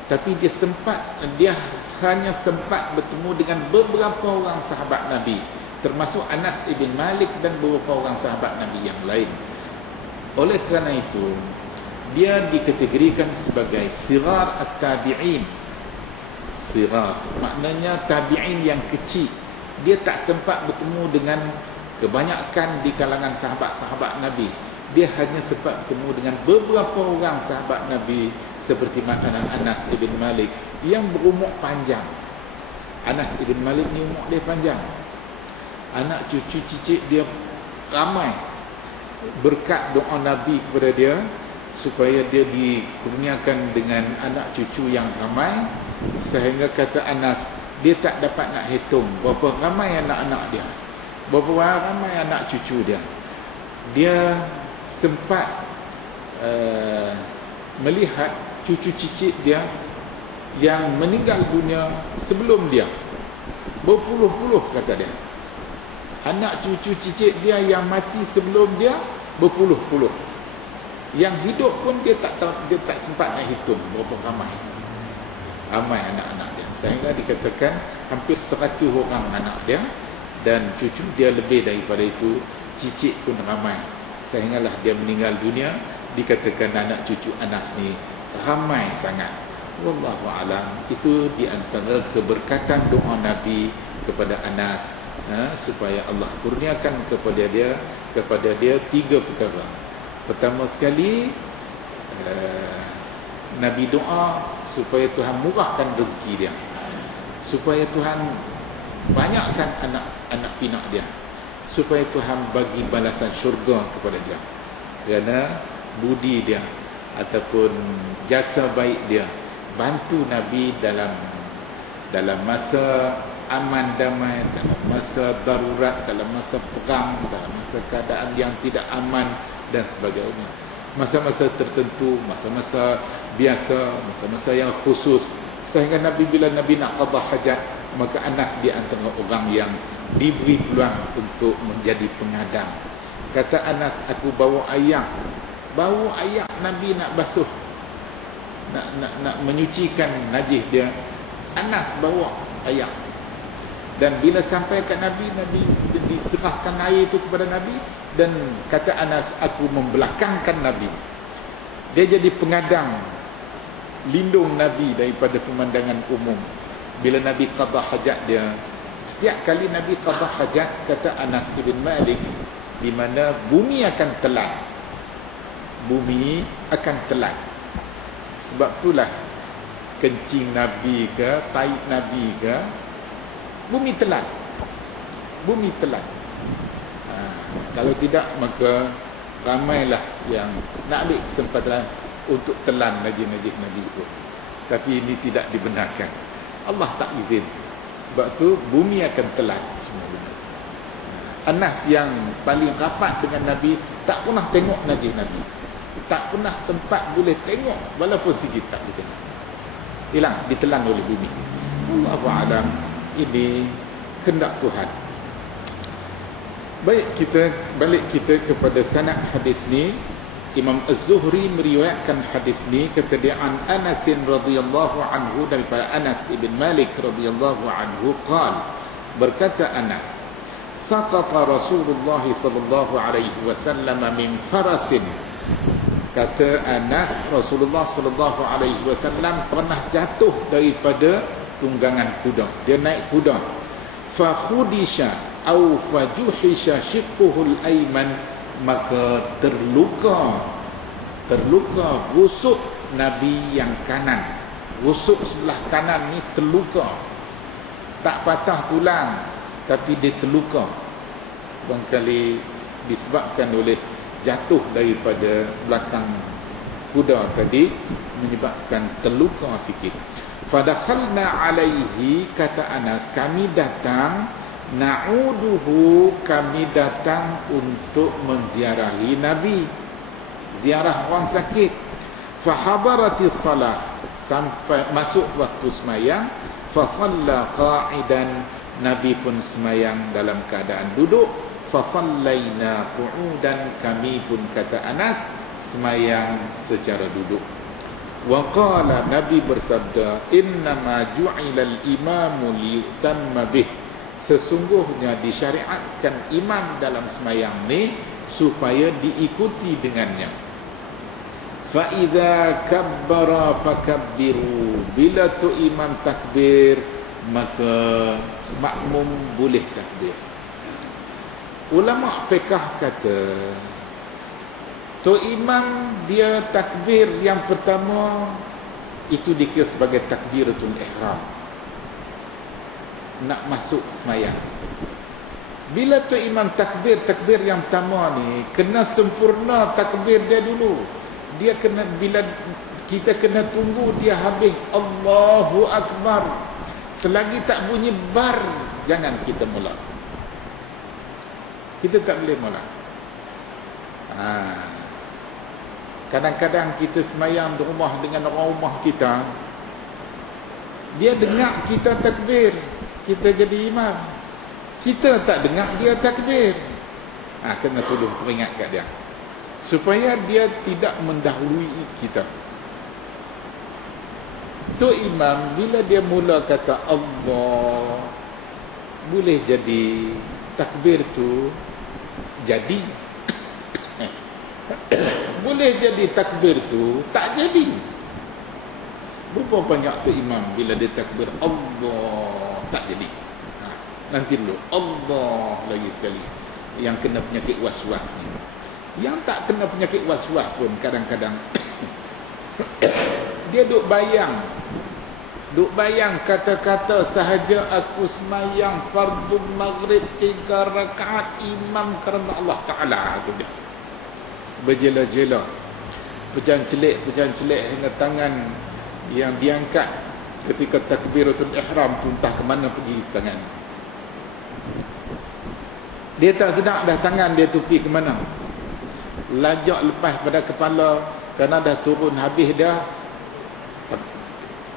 Tapi dia hanya sempat bertemu dengan beberapa orang sahabat Nabi, termasuk Anas ibn Malik dan beberapa orang sahabat Nabi yang lain. Oleh kerana itu, dia dikategorikan sebagai sirar at-tabi'in. Sirar maknanya tabi'in yang kecil. Dia tak sempat bertemu dengan kebanyakan di kalangan sahabat-sahabat Nabi. Dia hanya sempat bertemu dengan beberapa orang sahabat Nabi, seperti mana Anas ibn Malik yang berumur panjang. Anas ibn Malik ni umur dia panjang. Anak cucu cicit dia ramai, berkat doa Nabi kepada dia supaya dia dikurniakan dengan anak cucu yang ramai, sehingga kata Anas, dia tak dapat nak hitung berapa ramai anak-anak dia, berapa ramai anak cucu dia. Dia sempat melihat cucu cicit dia yang meninggal dunia sebelum dia, berpuluh-puluh kata dia. Anak cucu cicit dia yang mati sebelum dia berpuluh-puluh. Yang hidup pun dia tak sempat nak hitung berapa ramai anak-anak dia. Sehingga dikatakan hampir 100 orang anak dia, dan cucu dia lebih daripada itu, cicit pun ramai. Sehinggalah dia meninggal dunia. Dikatakan anak cucu Anas ni ramai sangat. Wallahu alam. Itu di antara keberkatan doa Nabi kepada Anas, supaya Allah kurniakan kepada dia 3 perkara. Pertama sekali, Nabi doa supaya Tuhan murahkan rezeki dia, supaya Tuhan banyakkan anak pinak dia, supaya Tuhan bagi balasan syurga kepada dia, kerana budi dia ataupun jasa baik dia bantu Nabi dalam masa aman damai, dalam masa darurat, dalam masa perang, dalam masa keadaan yang tidak aman dan sebagainya. Masa-masa tertentu, masa-masa biasa, masa-masa yang khusus. Sehingga bila Nabi nak qada hajat, maka Anas di antara orang yang diberi peluang untuk menjadi pengadang. Kata Anas, aku bawa ayak Nabi nak basuh, nak menyucikan najis dia. Anas bawa ayak. Dan bila sampai ke Nabi diserahkan air itu kepada Nabi, dan kata Anas, aku membelakangkan Nabi. Dia jadi pengadang, lindung Nabi daripada pemandangan umum. Bila Nabi qada hajat dia, setiap kali Nabi qada hajat, kata Anas ibn Malik, di mana bumi akan telan. Bumi akan telan. Sebab itulah kencing Nabi ke, taik Nabi ke, bumi telan. Bumi telan. Kalau tidak, maka ramailah yang nak ambil kesempatan untuk telan najis-najis Nabi itu. Tapi ini tidak dibenarkan. Allah tak izin. Sebab tu bumi akan telan semua benda. Anas yang paling rapat dengan Nabi tak pernah tengok najis Nabi. Tak pernah sempat boleh tengok, walaupun sikit tak boleh tengok. Hilang, ditelan oleh bumi. Allahu a'lam. Ini kehendak Tuhan. Baik, balik kita kepada sanad hadis ni. Imam Az-Zuhri meriwayatkan hadis ni, kata dia, an Anas radhiyallahu anhu, daripada Anas ibn Malik radhiyallahu anhu qala, berkata Anas, saqata Rasulullah sallallahu alaihi wasallam min farasin. Kata Anas, Rasulullah sallallahu alaihi wasallam pernah jatuh daripada tunggangan kuda. Dia naik kuda. Fa khudisha au fajuhisha shiqquhul ayman, maka terluka rusuk Nabi yang kanan. Rusuk sebelah kanan ni terluka. Tak patah tulang, tapi dia terluka. Barangkali disebabkan oleh jatuh daripada belakang kuda tadi, menyebabkan terluka sikit. Fadakhalna alaihi, kata Anas, kami datang, na'uduhu, kami datang untuk menziarahi Nabi, ziarah orang sakit. Fahabaratis salah, sampai masuk waktu semayang. Fasalla qa'idan, Nabi pun semayang dalam keadaan duduk. Fasallaina qu'udan, kami pun, kata Anas, semayang secara duduk. Wa qala, Nabi bersabda, innama ju'ilal imamu liyutamma bih, sesungguhnya disyariatkan imam dalam semayang ni supaya diikuti dengannya. Fa idza kabbara fakabbiru, bila tu imam takbir maka makmum boleh takbir. Ulama fiqh kata tu imam dia takbir yang pertama itu dikira sebagai takbiratul ihram, nak masuk semayang. Bila tu imam takbir yang pertama ni kena sempurna takbir dia dulu. Dia kena, bila kita kena tunggu dia habis Allahu Akbar, selagi tak bunyi bar jangan kita mula. Kita tak boleh mula. Kadang-kadang kita semayang di rumah dengan orang rumah kita, dia dengar kita takbir, kita jadi imam, kita tak dengar dia takbir. Kena suruh peringat kat dia supaya dia tidak mendahului kita. Tu imam bila dia mula kata Allah, boleh jadi takbir tu jadi boleh jadi takbir tu tak jadi. Berapa banyak tu imam bila dia takbir Allah tak jadi. Nanti dulu Allah lagi sekali. Yang kena penyakit was-was ni, yang tak kena penyakit was-was pun kadang-kadang dia duk bayang kata-kata sahaja aku semayang fardu maghrib 3 rakaat imam kerana Allah Ta'ala. Tu dia berjela-jela, pejam celik hingga tangan yang diangkat ketika takbiratul ihram tu entah ke mana pergi tangan. Dia tak sedar dah tangan dia tu pergi ke mana, lajak lepas pada kepala kerana dah turun habis dah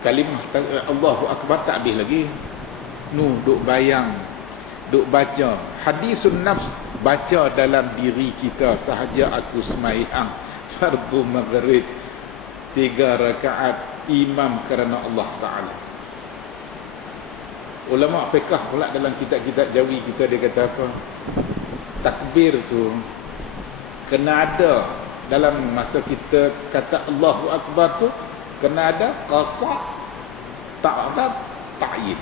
kalimah Allahu Akbar tak habis lagi. Duk bayang, duk baca hadisun nafs, baca dalam diri kita sahaja aku semayang fardu maghrib 3 rakaat imam kerana Allah Ta'ala. Ulama fiqh pula dalam kitab-kitab Jawi kita dia kata apa, takbir tu kena ada dalam masa kita kata Allahu Akbar tu, kena ada qasa' ta'rab ta'yin.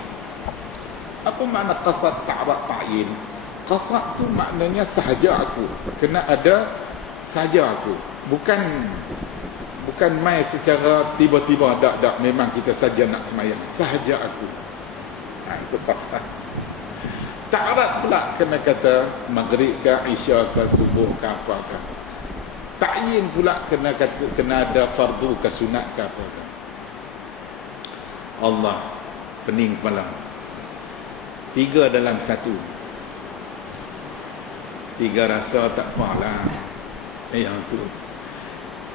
Apa makna qasa' ta'rab ta'yin? Qasa' tu maknanya sahaja aku, kena ada sahaja aku, bukan mai secara tiba-tiba, tak memang kita saja nak semayang sahaja aku. Itu qasa'. Ta'rab pula kena kata maghrib ke isya ke subuh ke apa ke. Ta'yin pula kena kata kena ada fardu ke sunat ke apa ke. Allah pening kepala. 3 dalam 1. 3 rasa tak apalah. Yang tu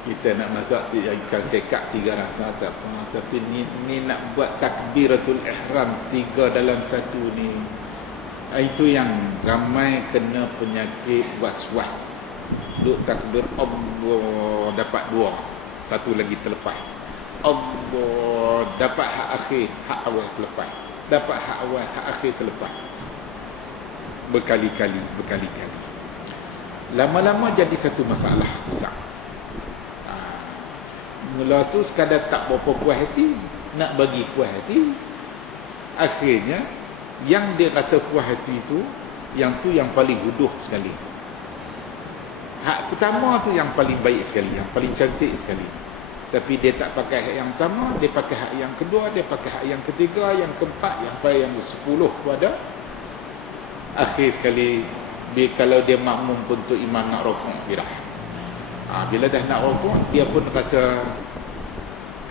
kita nak masak ikan sekak 3 rasa tak apa, tapi ni nak buat takbiratul ihram 3 dalam 1 ni. Itu yang ramai kena penyakit was-was. Duk takbir Allah dapat 2, 1 lagi terlepas. Allah dapat hak akhir, hak awal terlepas. Dapat hak awal, hak akhir terlepas. Berkali-kali. Lama-lama jadi satu masalah besar. Mula tu sekadar tak berapa puas hati, nak bagi puas hati. Akhirnya yang dia rasa puas hati tu yang paling huduh sekali. Hak pertama tu yang paling baik sekali, yang paling cantik sekali. Tapi dia tak pakai hak yang pertama, dia pakai hak yang kedua, dia pakai hak yang ketiga, yang keempat, sampai yang ke-10 tu ada. Akhir sekali kalau dia makmum pun tu imam nak rokok dia dah. Bila dah nak rokok, dia pun rasa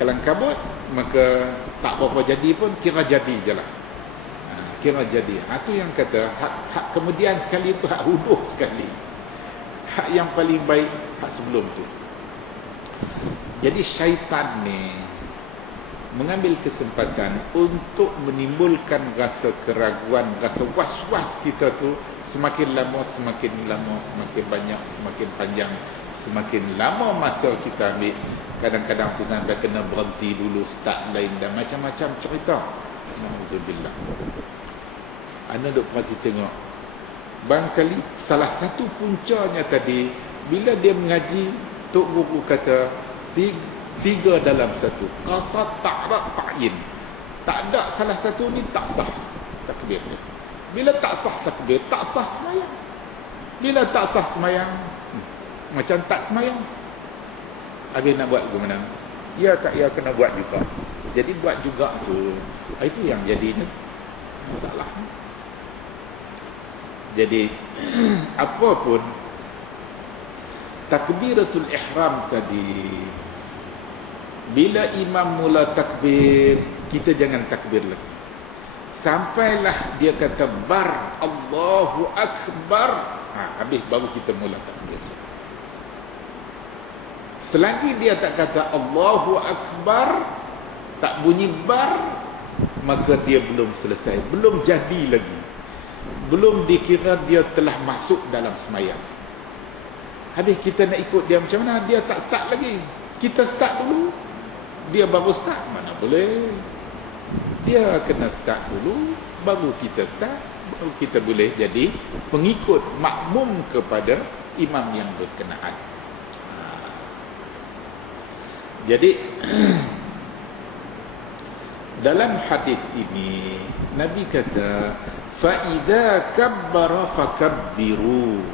kalang kabut, maka tak apa-apa jadi pun kira jadi je lah. Kira jadi. Tu yang kata hak kemudian sekali tu hak huduh sekali. Hak yang paling baik hak sebelum tu. Jadi syaitan ni mengambil kesempatan untuk menimbulkan rasa keraguan, rasa was-was kita tu semakin lama, semakin banyak, semakin panjang, Semakin lama masa kita ambil, kadang-kadang tu sampai kena berhenti dulu, start lain dan macam-macam cerita. Alhamdulillah. Anda duk perhati tengok, barangkali salah satu puncanya tadi, bila dia mengaji, Tok Guru kata tiga dalam satu, qasad, ta'rad, ta'yin. Tak ada salah satu ni tak sah takbir dia. Bila tak sah takbir, tak sah semayang. Bila tak sah semayang, macam tak semayang. Habis nak buat bagaimana? Ya tak ya, kena buat juga. Jadi buat juga tu, itu yang jadi masalah. Jadi apapun takbiratul ihram tadi, bila imam mula takbir, kita jangan takbir lagi sampailah dia kata bar, Allahu Akbar. Habis baru kita mula takbir. Selagi dia tak kata Allahu Akbar, tak bunyi bar, maka dia belum selesai, belum jadi lagi, belum dikira dia telah masuk dalam semayang. Habis kita nak ikut dia macam mana? Dia tak start lagi, kita start dulu, dia baru start, mana boleh. Dia kena start dulu, baru kita start, baru kita boleh jadi pengikut makmum kepada imam yang berkenaan. Jadi dalam hadis ini Nabi kata, fa idza kabbara fakabbiru.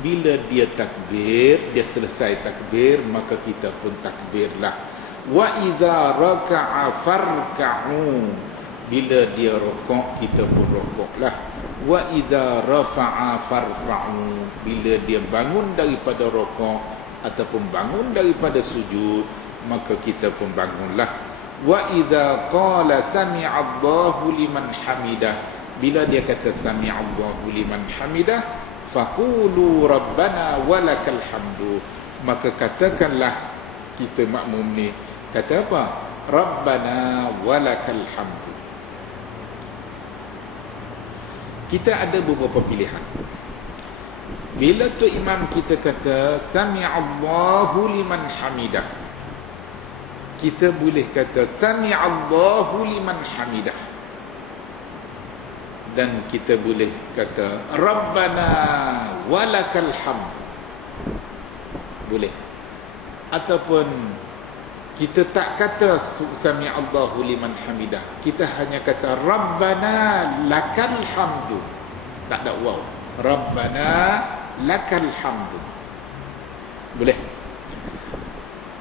Bila dia takbir, dia selesai takbir, maka kita pun takbirlah. Wa idza raka'a farka'u. Bila dia rokok, kita pun rokoklah. Wa idza rafa'a farfa'u. Bila dia bangun daripada rokok ataupun bangun daripada sujud, maka kita pun bangunlah. Wa idza qala sami'allahu liman hamidah. Bila dia kata sami'allahu liman hamidah, faqulu rabbana walakal hamdu. Maka katakanlah kita makmum ni, kata apa? Rabbana walakal hamdu. Kita ada beberapa pilihan. Bila tu imam kita kata sami'allahu liman hamidah, kita boleh kata sami'allahu liman hamidah, dan kita boleh kata Rabbana walakal hamd, boleh. Ataupun kita tak kata sami'allahu liman hamidah, kita hanya kata Rabbana lakal hamdu, tak ada waw, Rabbana lakal hamdu, boleh.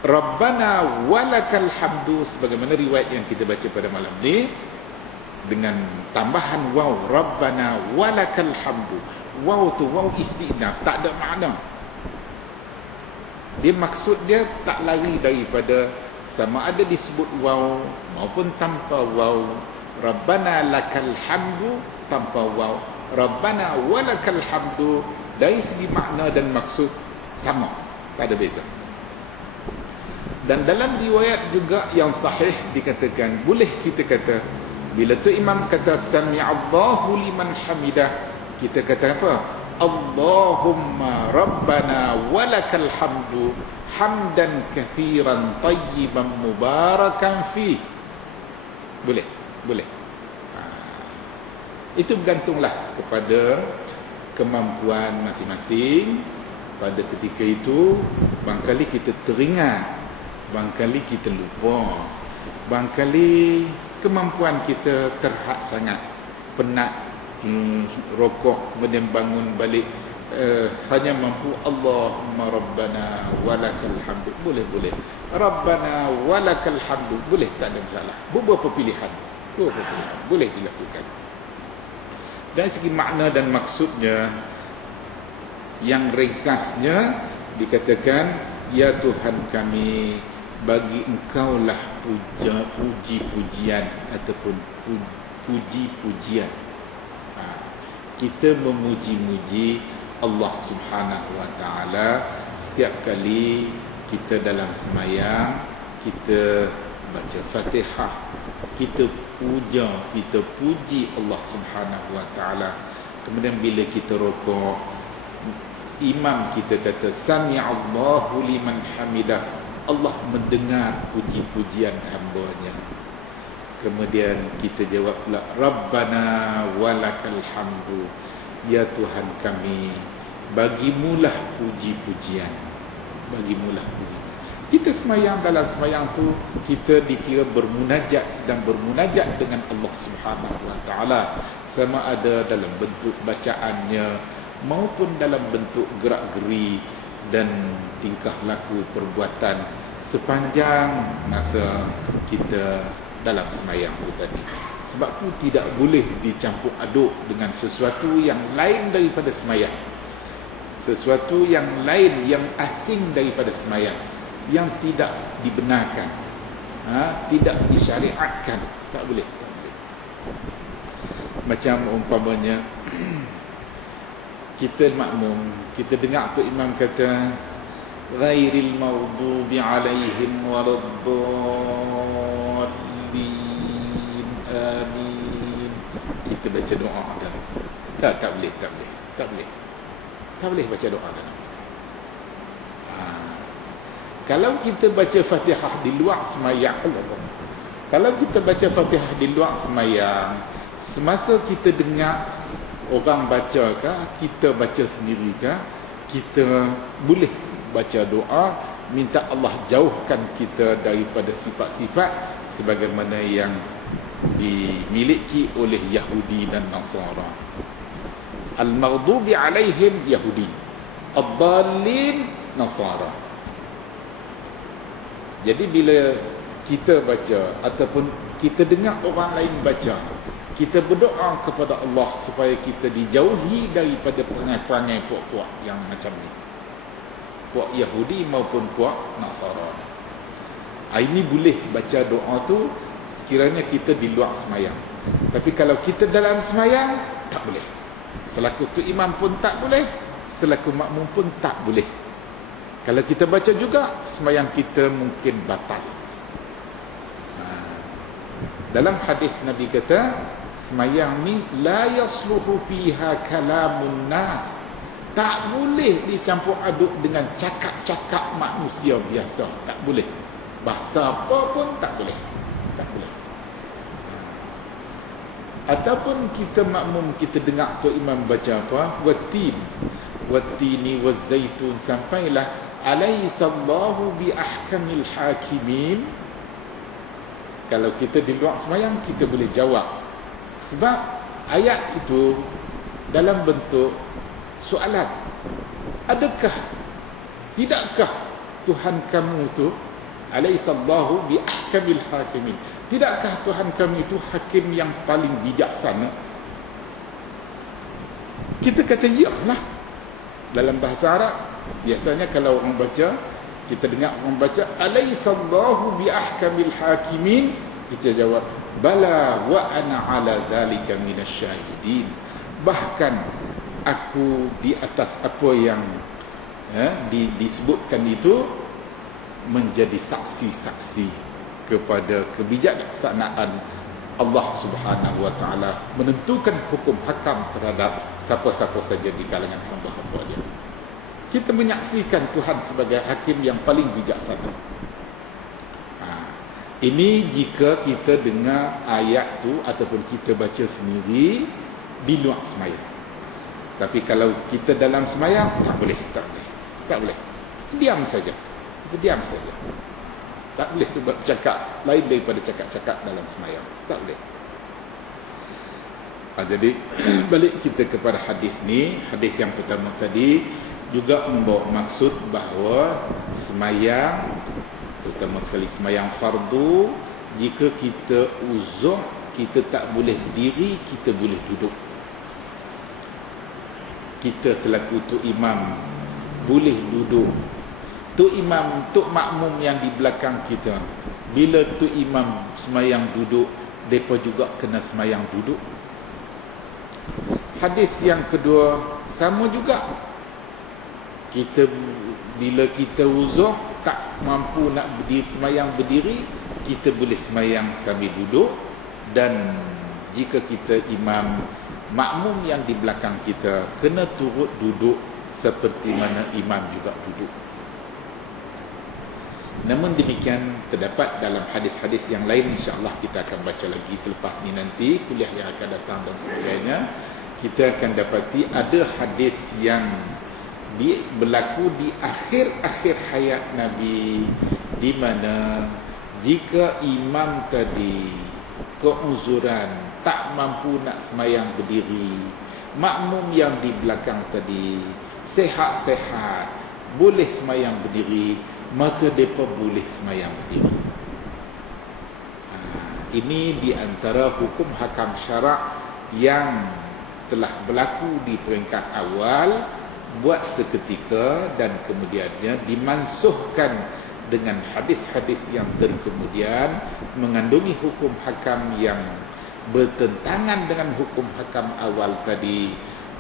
Rabbana walakal hamdu, sebagaimana riwayat yang kita baca pada malam ni, dengan tambahan waw, Rabbana walakal hamdu. Waw tu waw istinaf, tak ada makna. Dia maksud dia tak lari daripada sama ada disebut waw maupun tanpa waw. Rabbana lakal hamdu tanpa waw, Rabbana walakal hamdu, dari segi makna dan maksud sama, tak ada beza. Dan dalam riwayat juga yang sahih dikatakan, boleh kita kata bila tu imam kata sami'allahu liman hamidah, kita kata apa? Allahumma rabbana walakal hamdu hamdan kathiran tayyiban mubarakan fi. Boleh, boleh. Itu bergantunglah kepada kemampuan masing-masing. Pada ketika itu, barangkali kita teringat, barangkali kita lupa, barangkali kemampuan kita terhad sangat, penat, rokok, kemudian bangun balik, hanya mampu Allahumma rabbana walakal hamdu, boleh, boleh. Rabbana walakal hamdu, boleh, tak ada masalah. Beberapa pilihan, boleh dilakukan. Dari segi makna dan maksudnya, yang ringkasnya dikatakan, ya Tuhan kami, bagi engkaulah puji-pujian ataupun puji-pujian. Kita memuji-muji Allah Subhanahu wa taala setiap kali kita dalam semayang, kita baca Fatihah, kita puja, kita puji Allah Subhanahu wa taala. Kemudian bila kita rokok, imam kita kata sami'allahu liman hamidah, Allah mendengar puji-pujian hamba-Nya. Kemudian kita jawab pula, Rabbana walakal hamdu, ya Tuhan kami, bagimulah puji-pujian, bagimulah puji. Kita semayang, dalam semayang tu kita dikira bermunajat, sedang bermunajat dengan Allah Subhanahu wa taala, sama ada dalam bentuk bacaannya maupun dalam bentuk gerak-geri dan tingkah laku perbuatan sepanjang masa kita dalam semayang itu tadi. Sebab itu tidak boleh dicampur aduk dengan sesuatu yang lain daripada semayang, sesuatu yang lain yang asing daripada semayang, yang tidak dibenarkan, tidak disyariatkan. Tak boleh, tak boleh. Macam umpamanya kita makmum, kita dengar tu imam kata ghairil maghdubi alaihim waladdallin amin, kita baca doa dalam tak boleh, tak boleh, tak boleh, tak boleh baca doa dalam. Kalau kita baca Fatihah di luar semayang, kalau kita baca Fatihah di luar semayang, semasa kita dengar orang baca ke, kita baca sendiri ke, kita boleh baca doa minta Allah jauhkan kita daripada sifat-sifat sebagaimana yang dimiliki oleh Yahudi dan Nasara. Al-maghdubi alaihim Yahudi, ad-dallin Nasara. Jadi bila kita baca ataupun kita dengar orang lain baca, kita berdoa kepada Allah supaya kita dijauhi daripada perangai-perangai puak-puak yang macam ni, puak Yahudi maupun puak Nasara. Ini boleh baca doa tu sekiranya kita di luar semayang. Tapi kalau kita dalam semayang, tak boleh. Selaku tu imam pun tak boleh, selaku makmum pun tak boleh. Kalau kita baca juga, semayang kita mungkin batal. Dalam hadis Nabi kata, semayang ni la yasluhu fiha kalamun nas, tak boleh dicampur aduk dengan cakap-cakap manusia biasa, tak boleh. Bahasa apa pun tak boleh, tak boleh. Ataupun kita makmum, kita dengar tu imam baca apa, wattini wazzaitun, sampailah alaihissallahu bi ahkamil hakimin. Kalau kita di luar semayang, kita boleh jawab, sebab ayat itu dalam bentuk soalan. Adakah, tidakkah Tuhan kamu itu alaihissallahu bi ahkamil hakimin, tidakkah Tuhan kamu itu hakim yang paling bijaksana? Kita kata iyalah. Dalam bahasa Arab biasanya kalau orang baca, kita dengar orang baca alaihissallahu bi ahkamil hakimin, kita jawab bala wa ana ala dzalika minasyahidin, bahkan aku di atas apa yang disebutkan itu menjadi saksi-saksi kepada kebijaksanaan Allah Subhanahu wa taala menentukan hukum hakam terhadap siapa-siapa saja di kalangan hamba-hamba Dia. Kita menyaksikan Tuhan sebagai hakim yang paling bijaksana. Ini jika kita dengar ayat tu ataupun kita baca sendiri di luar semayang. Tapi kalau kita dalam semayang, tak boleh, tak boleh, tak boleh. Diam saja, kita diam saja. Tak boleh bercakap lain daripada cakap-cakap dalam semayang, tak boleh. Jadi balik kita kepada hadis ni, hadis yang pertama tadi juga membawa maksud bahawa semayang, terutama sekali semayang fardu, jika kita uzur, kita tak boleh berdiri, kita boleh duduk. Kita selaku tu imam boleh duduk. Tu imam, tu makmum yang di belakang kita, bila tu imam semayang duduk, mereka juga kena semayang duduk. Hadis yang kedua sama juga. Kita bila kita uzur tak mampu nak berdiri, semayang berdiri, kita boleh semayang sambil duduk. Dan jika kita imam, makmum yang di belakang kita kena turut duduk seperti mana imam juga duduk. Namun demikian terdapat dalam hadis-hadis yang lain, insya-Allah kita akan baca lagi selepas ni nanti kuliah yang akan datang dan sebagainya. Kita akan dapati ada hadis yang berlaku di akhir-akhir hayat Nabi, di mana jika imam tadi keuzuran tak mampu nak semayang berdiri, makmum yang di belakang tadi sehat-sehat boleh semayang berdiri, maka mereka boleh semayang berdiri. Ini di antara hukum hakam syarak yang telah berlaku di peringkat awal buat seketika dan kemudiannya dimansuhkan dengan hadis-hadis yang terkemudian mengandungi hukum hakam yang bertentangan dengan hukum hakam awal tadi.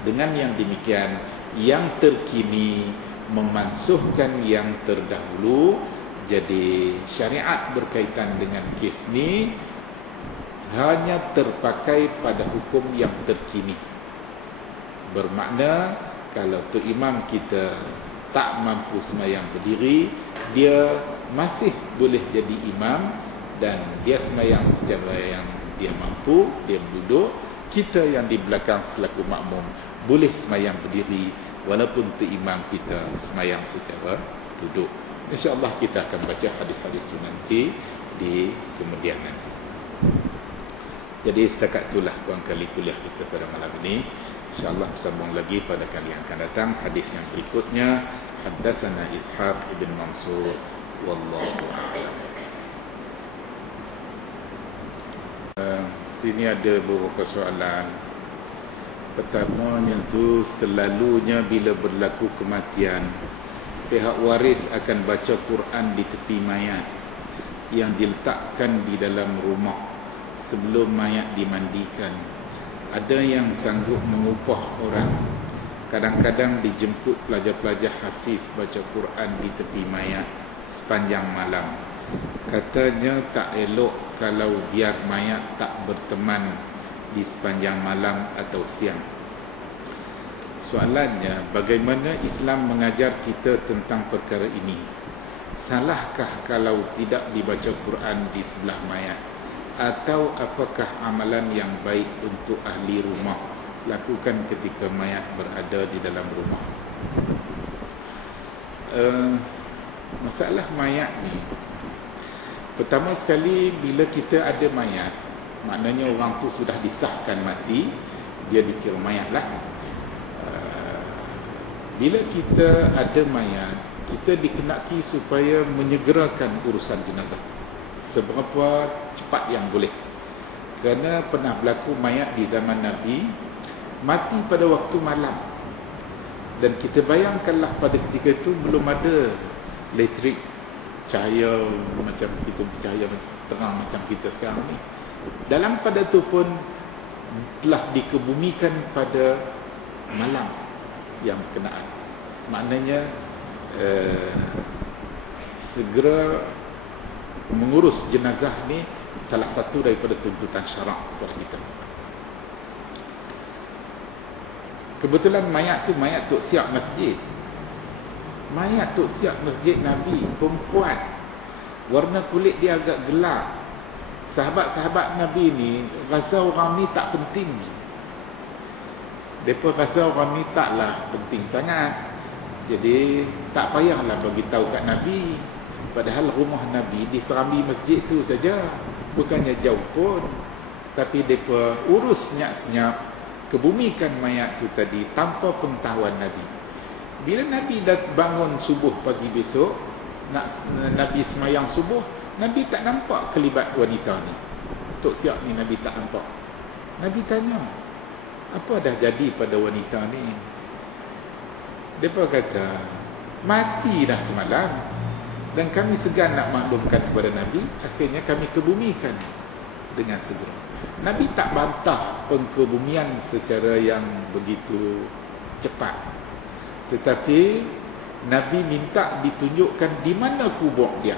Dengan yang demikian, yang terkini memansuhkan yang terdahulu. Jadi syariat berkaitan dengan kes ni hanya terpakai pada hukum yang terkini. Bermakna kalau tu imam kita tak mampu sembahyang berdiri, dia masih boleh jadi imam dan dia sembahyang secara yang dia mampu, dia duduk. Kita yang di belakang selaku makmum boleh sembahyang berdiri walaupun tu imam kita sembahyang secara duduk. InsyaAllah kita akan baca hadis-hadis itu nanti di kemudian nanti. Jadi setakat itulah barangkali kuliah kita pada malam ini. InsyaAllah bersambung lagi pada kali yang akan datang. Hadis yang berikutnya, Haddatsana Ishaq ibn Mansur, wallahu a'lam. Sini ada beberapa soalan. Pertamanya tu, selalunya bila berlaku kematian, pihak waris akan baca Quran di tepi mayat yang diletakkan di dalam rumah sebelum mayat dimandikan. Ada yang sanggup mengupah orang. Kadang-kadang dijemput pelajar-pelajar hafiz baca Quran di tepi mayat sepanjang malam. Katanya tak elok kalau biar mayat tak berteman di sepanjang malam atau siang. Soalannya, bagaimana Islam mengajar kita tentang perkara ini? Salahkah kalau tidak dibaca Quran di sebelah mayat? Atau apakah amalan yang baik untuk ahli rumah lakukan ketika mayat berada di dalam rumah? Masalah mayat ni, pertama sekali bila kita ada mayat, maknanya orang tu sudah disahkan mati, dia dikira mayat lah. Bila kita ada mayat, kita dikenaki supaya menyegerakan urusan jenazah seberapa cepat yang boleh. Kerana pernah berlaku mayat di zaman Nabi mati pada waktu malam. Dan kita bayangkanlah pada ketika itu belum ada elektrik, cahaya macam kita bercahaya terang macam kita sekarang ni. Dalam pada itu pun telah dikebumikan pada malam yang berkenaan. Maknanya segera mengurus jenazah ni salah satu daripada tuntutan syarak kepada kita. Kebetulan mayat tu mayat Tok Siap masjid. Mayat Tok Siap masjid Nabi, perempuan. Warna kulit dia agak gelap. Sahabat-sahabat Nabi ni rasa orang ni tak penting. Mereka rasa orang ni taklah penting sangat. Jadi tak payahlah bagi tahu kat Nabi. Padahal rumah Nabi di serambi masjid tu saja, bukannya jauh pun. Tapi mereka urus senyap-senyap kebumikan mayat tu tadi tanpa pengetahuan Nabi. Bila Nabi dah bangun subuh pagi besok, nak Nabi semayang subuh, Nabi tak nampak kelibat wanita ni. Tok Siap ni Nabi tak nampak. Nabi tanya, apa dah jadi pada wanita ni? Mereka kata, mati dah semalam. Dan kami segan nak maklumkan kepada Nabi. Akhirnya kami kebumikan dengan segera. Nabi tak bantah pengkebumian secara yang begitu cepat. Tetapi Nabi minta ditunjukkan di mana kubur dia.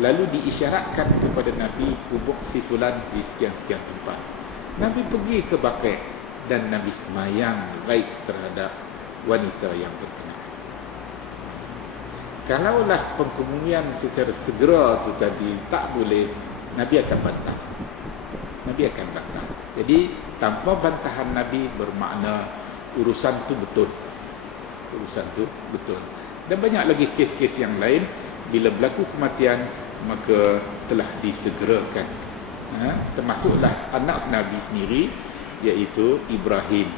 Lalu diisyaratkan kepada Nabi kubur si fulan di sekian-sekian tempat. Nabi pergi ke Baqi' dan Nabi semayang baik terhadap wanita yang berkenaan. Kalaulah pengkebumian secara segera tu tadi tak boleh, Nabi akan bantah. Nabi akan bantah. Jadi tanpa bantahan Nabi bermakna urusan tu betul. Urusan tu betul. Dan banyak lagi kes-kes yang lain, bila berlaku kematian maka telah disegerakan. Termasuklah anak Nabi sendiri, iaitu Ibrahim.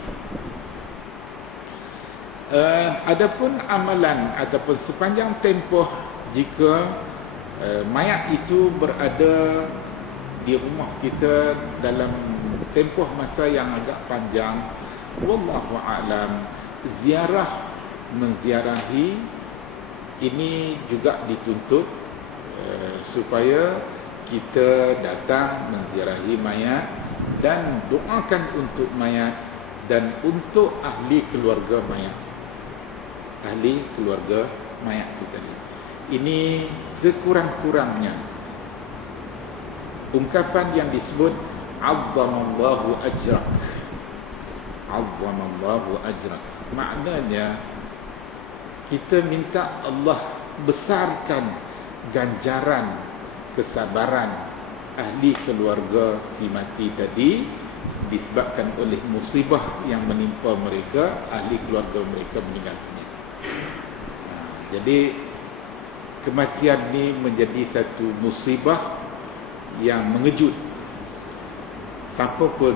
Adapun amalan ataupun sepanjang tempoh jika mayat itu berada di rumah kita dalam tempoh masa yang agak panjang, wallahu a'lam, menziarahi ini juga dituntut supaya kita datang menziarahi mayat dan doakan untuk mayat dan untuk ahli keluarga mayat. Ahli keluarga mayat itu tadi. Ini sekurang-kurangnya ungkapan yang disebut azzamallahu ajrak. Azzamallahu ajrak. Maknanya kita minta Allah besarkan ganjaran kesabaran ahli keluarga si mati tadi disebabkan oleh musibah yang menimpa mereka, ahli keluarga mereka meninggal dunia. Jadi kematian ni menjadi satu musibah yang mengejut. Siapa pun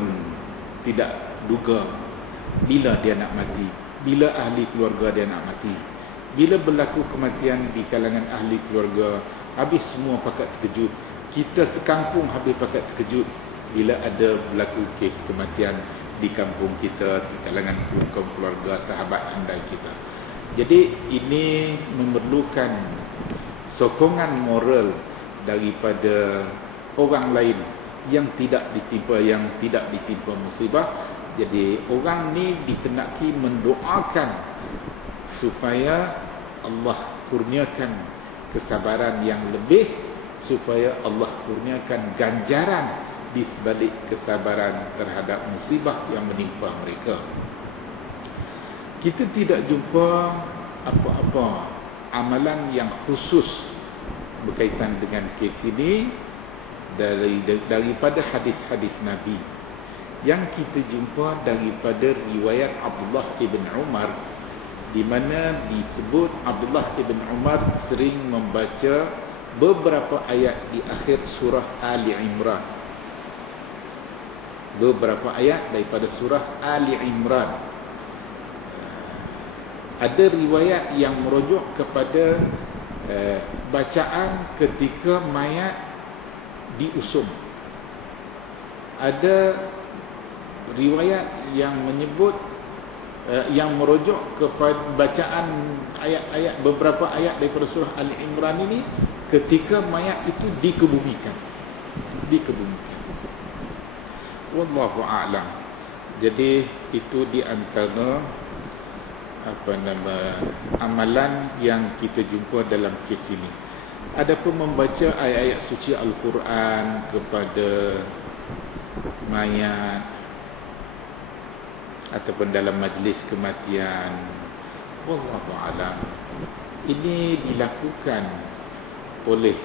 tidak duga bila dia nak mati, bila ahli keluarga dia nak mati. Bila berlaku kematian di kalangan ahli keluarga, habis semua pakat terkejut. Kita sekampung habis pakat terkejut bila ada berlaku kes kematian di kampung kita, di kalangan kaum keluarga, sahabat andai kita. Jadi ini memerlukan sokongan moral daripada orang lain yang tidak ditimpa musibah. Jadi orang ni dikenaki mendoakan supaya Allah kurniakan kesabaran yang lebih, supaya Allah kurniakan ganjaran di sebalik kesabaran terhadap musibah yang menimpa mereka. Kita tidak jumpa apa-apa amalan yang khusus berkaitan dengan kes ini daripada hadis-hadis Nabi. Yang kita jumpa daripada riwayat Abdullah ibn Umar, di mana disebut Abdullah ibn Umar sering membaca beberapa ayat di akhir surah Ali Imran. Beberapa ayat daripada surah Ali Imran. Ada riwayat yang merujuk kepada bacaan ketika mayat diusung. Ada riwayat yang menyebut yang merujuk kepada bacaan ayat-ayat, beberapa ayat daripada surah Ali Imran ini ketika mayat itu dikebumikan. Wallahu a'lam. Jadi itu di antara amalan yang kita jumpa dalam kes ini. Adapun membaca ayat-ayat suci Al-Quran kepada mayat ataupun dalam majlis kematian, wallahu a'lam, ini dilakukan oleh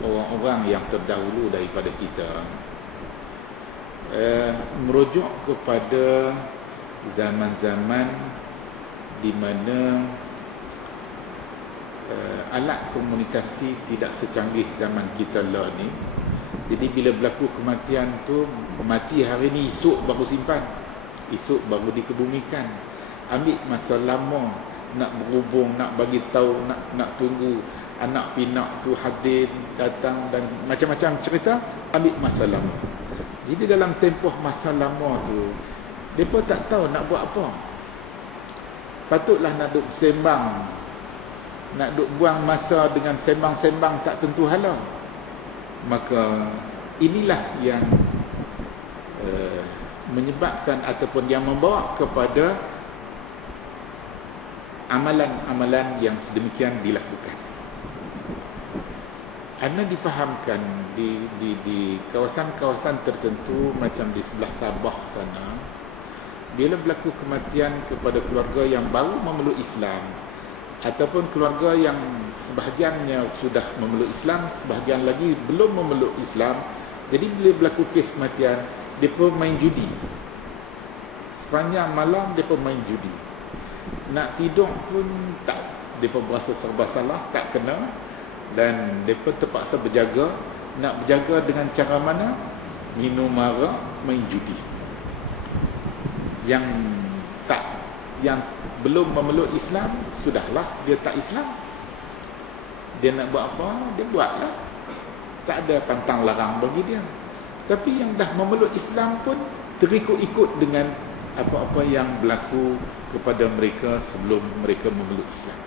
orang-orang yang terdahulu daripada kita, merujuk kepada zaman-zaman di mana alat komunikasi tidak secanggih zaman kita lah ni. Jadi bila berlaku kematian tu, mati hari ni, esok baru simpan, esok baru dikebumikan. Ambil masa lama nak berhubung, nak bagi tahu, nak tunggu anak pinak tu hadir, datang dan macam-macam cerita, ambil masa lama. Jadi dalam tempoh masa lama tu, mereka tak tahu nak buat apa. Patutlah nak duk sembang, nak duk buang masa dengan sembang-sembang tak tentu hala. Maka inilah yang menyebabkan ataupun yang membawa kepada amalan-amalan yang sedemikian dilakukan. Anda difahamkan di kawasan-kawasan tertentu macam di sebelah Sabah sana, bila berlaku kematian kepada keluarga yang baru memeluk Islam ataupun keluarga yang sebahagiannya sudah memeluk Islam, sebahagian lagi belum memeluk Islam, jadi bila berlaku kes kematian, mereka main judi. Sepanjang malam mereka main judi. Nak tidur pun tak, mereka berasa serba salah, tak kena, dan mereka terpaksa berjaga. Nak berjaga dengan cara mana? Minum arak, main judi. Yang belum memeluk Islam, sudahlah, dia tak Islam. Dia nak buat apa? Dia buatlah. Tak ada pantang larang bagi dia. Tapi yang dah memeluk Islam pun terikut-ikut dengan apa-apa yang berlaku kepada mereka sebelum mereka memeluk Islam.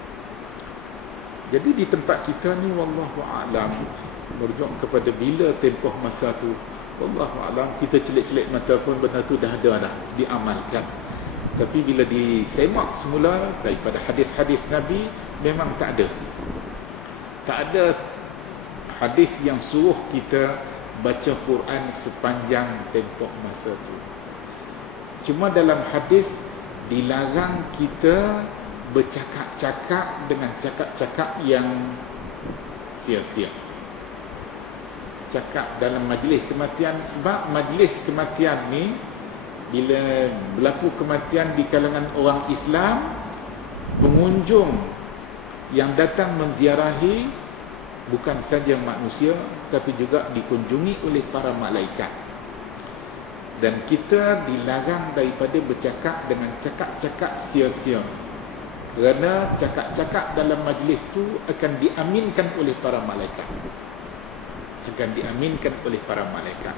Jadi di tempat kita ni, wallahu a'lam, merujuk kepada bila tempoh masa tu, wallahu a'lam, kita celik-celik mata pun benda tu dah ada dah diamalkan. Tapi bila disemak semula daripada hadis-hadis Nabi, memang tak ada. Tak ada hadis yang suruh kita baca Quran sepanjang tempoh masa tu. Cuma dalam hadis dilarang kita bercakap-cakap dengan cakap-cakap yang sia-sia. Cakap dalam majlis kematian, sebab majlis kematian ni, bila berlaku kematian di kalangan orang Islam, pengunjung yang datang menziarahi bukan saja manusia, tapi juga dikunjungi oleh para malaikat. Dan kita dilarang daripada bercakap dengan cakap-cakap sia-sia, kerana cakap-cakap dalam majlis tu akan diaminkan oleh para malaikat. Akan diaminkan oleh para malaikat.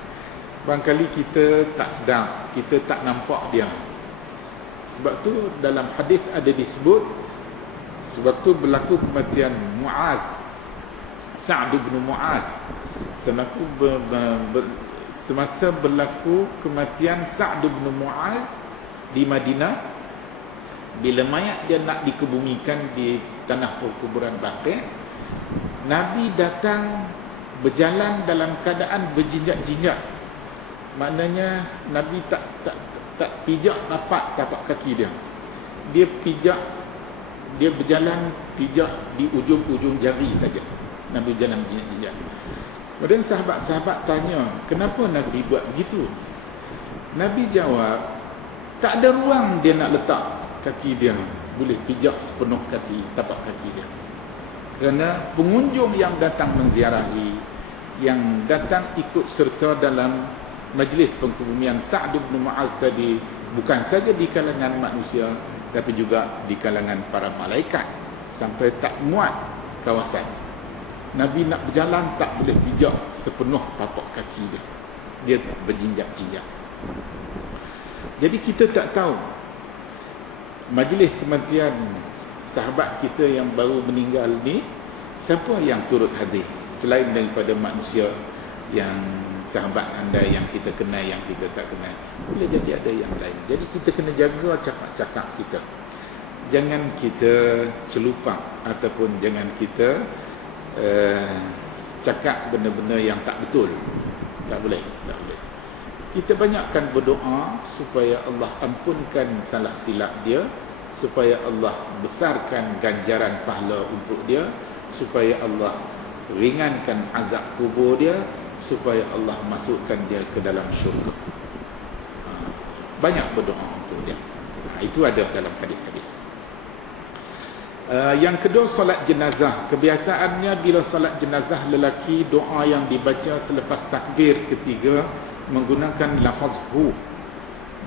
Barangkali kita tak sedar, kita tak nampak dia. Sebab tu dalam hadis ada disebut, sewaktu berlaku kematian Muaz, Sa'd bin Muaz, semasa berlaku kematian Sa'd bin Muaz di Madinah, bila mayat dia nak dikebumikan di tanah perkuburan Baqi', Nabi datang berjalan dalam keadaan berjinjak-jinjak. Maknanya Nabi tak pijak tapak kaki dia. Dia pijak, dia berjalan pijak di ujung-ujung jari saja. Nabi berjalan berjinjak-jinjak. Kemudian sahabat-sahabat tanya, kenapa Nabi buat begitu? Nabi jawab, tak ada ruang dia nak letak kaki dia, boleh pijak sepenuh kaki, tapak kaki dia. Kerana pengunjung yang datang menziarahi, yang datang ikut serta dalam majlis pengkebumian Sa'd bin Muaz tadi, bukan saja di kalangan manusia, tapi juga di kalangan para malaikat, sampai tak muat kawasan. Nabi nak berjalan tak boleh pijak sepenuh tapak kaki dia. Dia berjinjak-jinjak. Jadi kita tak tahu majlis kematian sahabat kita yang baru meninggal ni, siapa yang turut hadir selain daripada manusia yang sahabat anda yang kita kenal, yang kita tak kenal. Boleh jadi ada yang lain. Jadi kita kena jaga cakap-cakap kita. Jangan kita celupak, ataupun jangan kita cakap benda-benda yang tak betul. Tak boleh, tak boleh. Kita banyakkan berdoa supaya Allah ampunkan salah silap dia, supaya Allah besarkan ganjaran pahala untuk dia, supaya Allah ringankan azab kubur dia, supaya Allah masukkan dia ke dalam syurga. Banyak berdoa untuk dia. Itu ada dalam hadis-hadis. Yang kedua, solat jenazah. Kebiasaannya bila solat jenazah lelaki, doa yang dibaca selepas takbir ketiga menggunakan lafaz hu,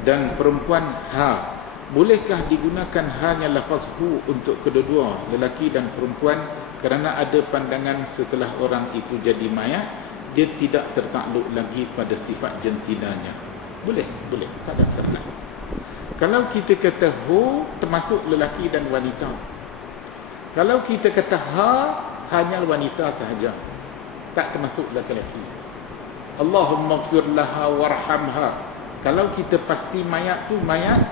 dan perempuan ha. Bolehkah digunakan hanya lafaz hu untuk kedua-dua, lelaki dan perempuan, kerana ada pandangan setelah orang itu jadi mayat, dia tidak tertakluk lagi pada sifat jantinanya. Boleh, boleh, tak ada masalah. Kalau kita kata hu, termasuk lelaki dan wanita. Kalau kita kata ha, hanya wanita sahaja, tak termasuk lelaki. Allahumma gfir laha warhamha. Kalau kita pasti mayat tu mayat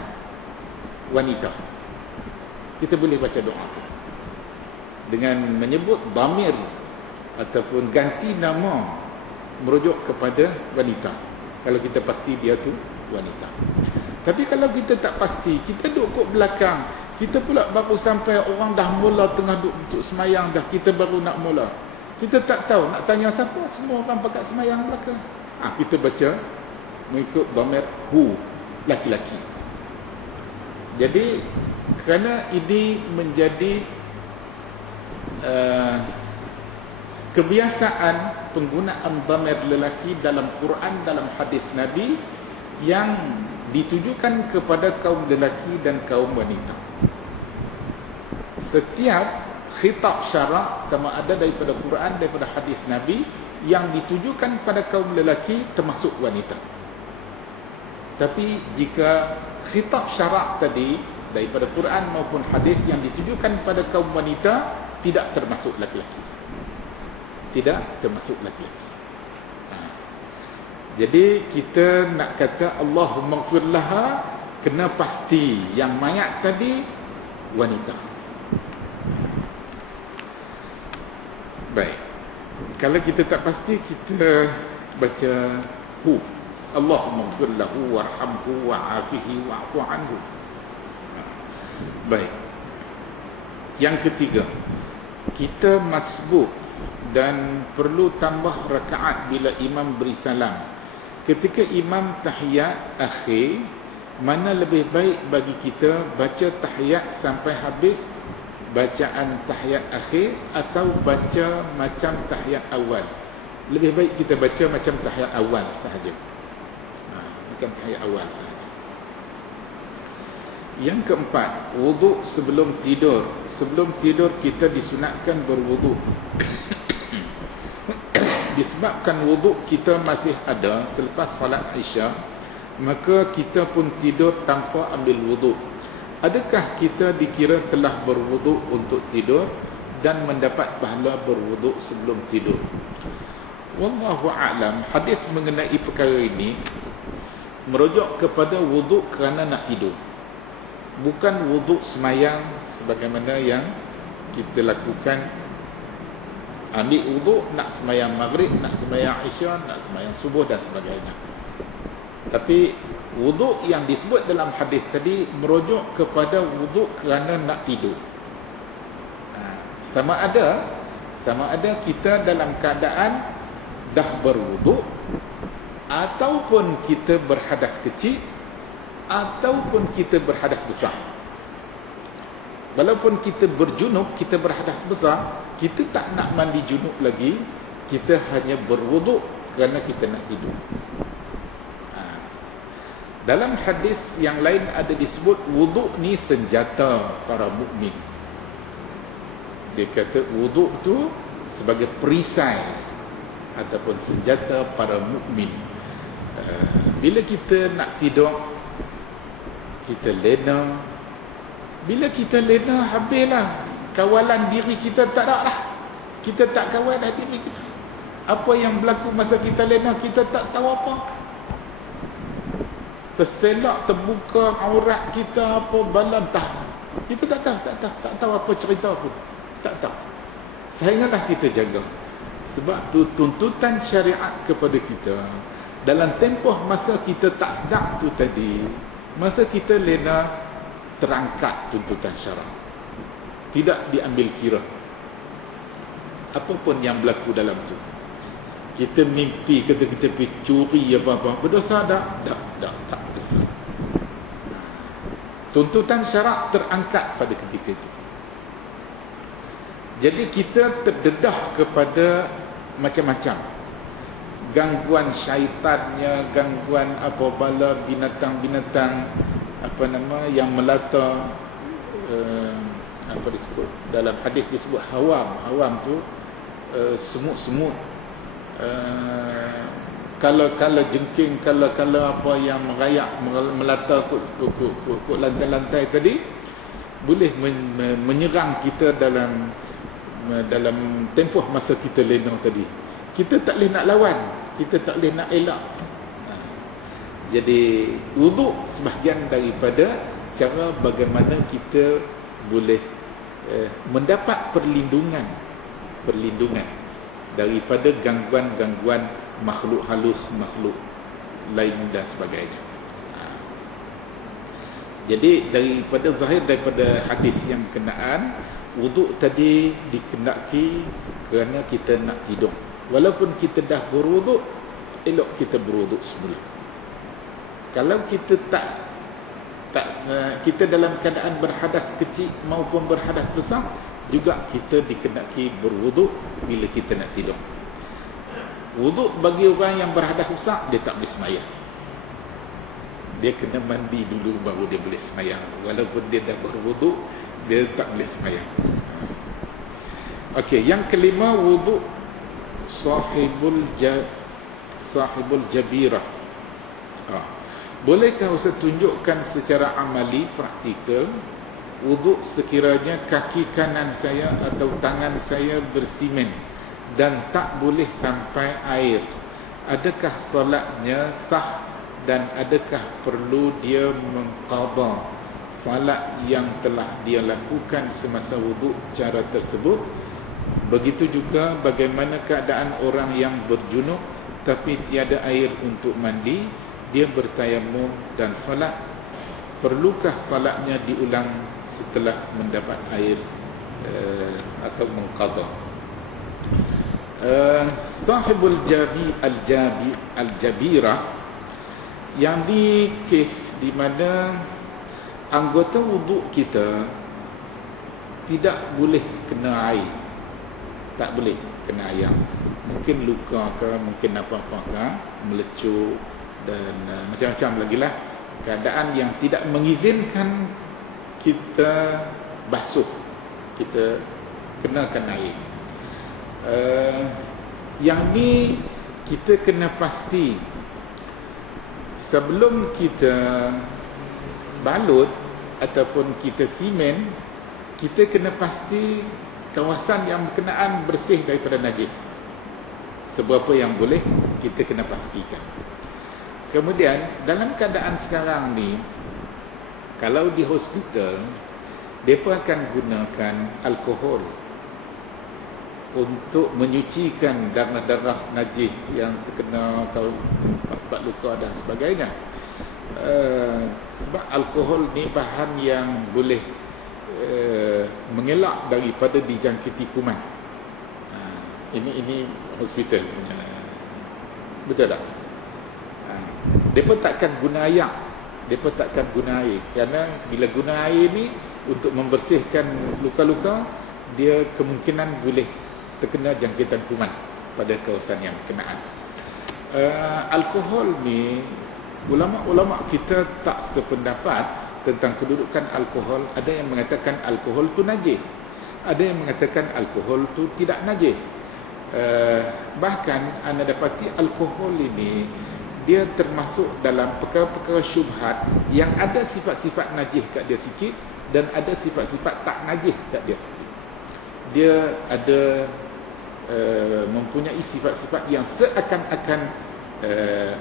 wanita, kita boleh baca doa tu dengan menyebut dhamir ataupun ganti nama merujuk kepada wanita, kalau kita pasti dia tu wanita. Tapi kalau kita tak pasti, kita duduk kat belakang, kita pula baru sampai orang dah mula tengah duduk untuk semayang dah, kita baru nak mula. Kita tak tahu nak tanya siapa, semua orang pakat semayang belakang. Kita baca mengikut dhamir hu, laki-laki. Jadi kerana ini menjadi kebiasaan penggunaan dhamir lelaki dalam Quran, dalam hadis Nabi yang ditujukan kepada kaum lelaki dan kaum wanita. Setiap khitab syarak, sama ada daripada Quran, daripada hadis Nabi, yang ditujukan pada kaum lelaki termasuk wanita. Tapi jika khitab syarak tadi daripada Quran maupun hadis yang ditujukan pada kaum wanita, tidak termasuk laki-laki. Tidak termasuk laki-laki. Jadi kita nak kata Allahumma ighfir laha, kena pasti yang mayat tadi wanita. Baik. Kalau kita tak pasti, kita baca hu. Allahumma ighfir lahu warhamhu wa'afihi wa'fu anhu. Baik. Yang ketiga, kita masbuk dan perlu tambah rakaat bila imam beri salam. Ketika imam tahiyat akhir, mana lebih baik bagi kita baca tahiyat sampai habis bacaan tahiyat akhir atau baca macam tahiyat awal? Lebih baik kita baca macam tahiyat awal sahaja. Macam tahiyat awal sahaja. Yang keempat, wuduk sebelum tidur. Sebelum tidur kita disunatkan berwuduk. Disebabkan wuduk kita masih ada selepas salat Isya, maka kita pun tidur tanpa ambil wuduk. Adakah kita dikira telah berwuduk untuk tidur dan mendapat pahala berwuduk sebelum tidur? Wallahu a'lam. Hadis mengenai perkara ini merujuk kepada wuduk kerana nak tidur, bukan wuduk semayang sebagaimana yang kita lakukan. Ambil wuduk nak semayang maghrib, nak semayang isya, nak semayang subuh dan sebagainya. Tapi wuduk yang disebut dalam hadis tadi merujuk kepada wuduk kerana nak tidur. Sama ada kita dalam keadaan dah berwuduk, ataupun kita berhadas kecil, ataupun kita berhadas besar. Walaupun kita berjunub, kita berhadas besar, kita tak nak mandi junub lagi, kita hanya berwuduk kerana kita nak tidur. Dalam hadis yang lain ada disebut wuduk ni senjata para mukmin. Dia kata wuduk tu sebagai perisai ataupun senjata para mukmin. Bila kita nak tidur, kita lena. Bila kita lena, habislah. Kawalan diri kita tak ada lah. Kita tak kawal dah diri kita. Apa yang berlaku masa kita lena, kita tak tahu apa. Terselak, terbuka aurat kita, apa balam, tak. Kita tak tahu apa cerita pun. Tak tahu. Sayanganlah kita jaga. Sebab tu tuntutan syariat kepada kita. Dalam tempoh masa kita tak sedar tu tadi, masa kita lena, terangkat tuntutan syarak. Tidak diambil kira apapun yang berlaku dalam tu. Kita mimpi, kata kita pergi curi apa-apa, berdosa tak? Tak berdosa. Tuntutan syarak terangkat pada ketika itu. Jadi kita terdedah kepada macam-macam gangguan syaitannya, gangguan apa bala binatang-binatang yang melata, apa disebut dalam hadis disebut hawam tu semut-semut, kala-kala jengking, kala-kala apa yang merayak melata ke lantai-lantai tadi, boleh menyerang kita dalam tempoh masa kita lena tadi. Kita tak boleh nak lawan, kita tak boleh nak elak. Jadi wuduk sebahagian daripada cara bagaimana kita boleh mendapat perlindungan daripada gangguan-gangguan makhluk halus, makhluk lain dan sebagainya. Jadi daripada zahir daripada hadis yang berkenaan, wuduk tadi dikenaki kerana kita nak tidur. Walaupun kita dah berwuduk, elok kita berwuduk semula. Kalau kita kita dalam keadaan berhadas kecil maupun berhadas besar, juga kita dikenaki berwuduk bila kita nak tidur. Wuduk bagi orang yang berhadas besar, dia tak boleh sembahyang. Dia kena mandi dulu baru dia boleh sembahyang. Walaupun dia dah berwuduk, dia tak boleh sembahyang. Okey, yang kelima, wuduk sahibul jabirah. Bolehkah Ustaz tunjukkan secara amali, praktikal, wuduk sekiranya kaki kanan saya atau tangan saya bersimen dan tak boleh sampai air? Adakah solatnya sah dan adakah perlu dia mengqadha salat yang telah dia lakukan semasa wuduk cara tersebut? Begitu juga bagaimana keadaan orang yang berjunub tapi tiada air untuk mandi, dia bertayamum dan salat, perlukah salatnya diulang setelah mendapat air atau mengqadha? Sahibul al-jabirah, yang di kes di mana anggota wuduk kita tidak boleh kena air, tak boleh kena air, mungkin luka ke, mungkin apa-apa ke, melecur dan macam-macam lagi lah, keadaan yang tidak mengizinkan kita basuh, kita kenakan air. Yang ni kita kena pasti sebelum kita balut ataupun kita simen, kita kena pasti kawasan yang berkenaan bersih daripada najis. Seberapa yang boleh, kita kena pastikan. Kemudian dalam keadaan sekarang ni, kalau di hospital, mereka akan gunakan alkohol untuk menyucikan darah-darah najis yang terkena kalau buat luka dan sebagainya. Sebab alkohol ni bahan yang boleh mengelak daripada dijangkiti kuman. Ini hospital punya, betul tak? Mereka takkan guna air, mereka takkan guna air, kerana bila guna air ni untuk membersihkan luka-luka, dia kemungkinan boleh terkena jangkitan kuman pada kawasan yang berkenaan. Alkohol ni, ulama-ulama kita tak sependapat tentang kedudukan alkohol. Ada yang mengatakan alkohol tu najis, ada yang mengatakan alkohol tu tidak najis. Bahkan anda dapati alkohol ini dia termasuk dalam perkara-perkara syubhat yang ada sifat-sifat najis kat dia sikit dan ada sifat-sifat tak najis kat dia sikit. Dia ada mempunyai sifat-sifat yang seakan-akan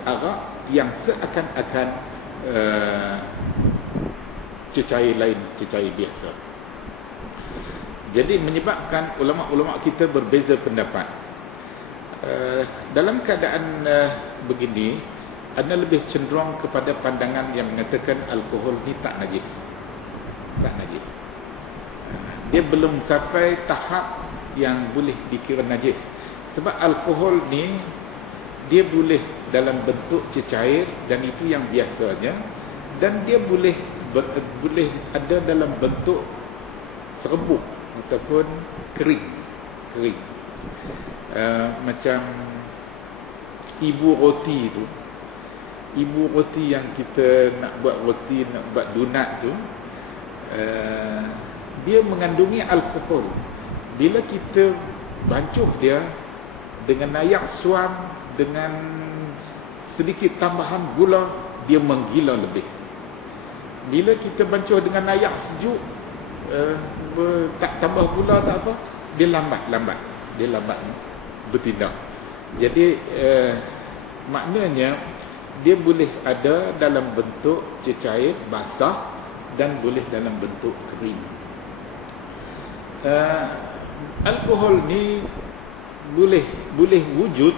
arak, yang seakan-akan cecair lain, cecair biasa. Jadi menyebabkan ulama-ulama kita berbeza pendapat. Dalam keadaan begini, anda lebih cenderung kepada pandangan yang mengatakan alkohol ni tak najis. Tak najis. Dia belum sampai tahap yang boleh dikira najis. Sebab alkohol ni dia boleh dalam bentuk cecair, dan itu yang biasanya, dan dia boleh ada dalam bentuk serbuk ataupun kering. Macam ibu roti tu, ibu roti yang kita nak buat roti, nak buat donat tu, dia mengandungi alkohol. Bila kita bancuh dia dengan air suam dengan sedikit tambahan gula, dia menggila lebih. Bila kita bancuh dengan air sejuk, tak tambah gula tak apa, dia lambat bertindak. Jadi maknanya dia boleh ada dalam bentuk cecair basah dan boleh dalam bentuk kering. Alkohol ni boleh wujud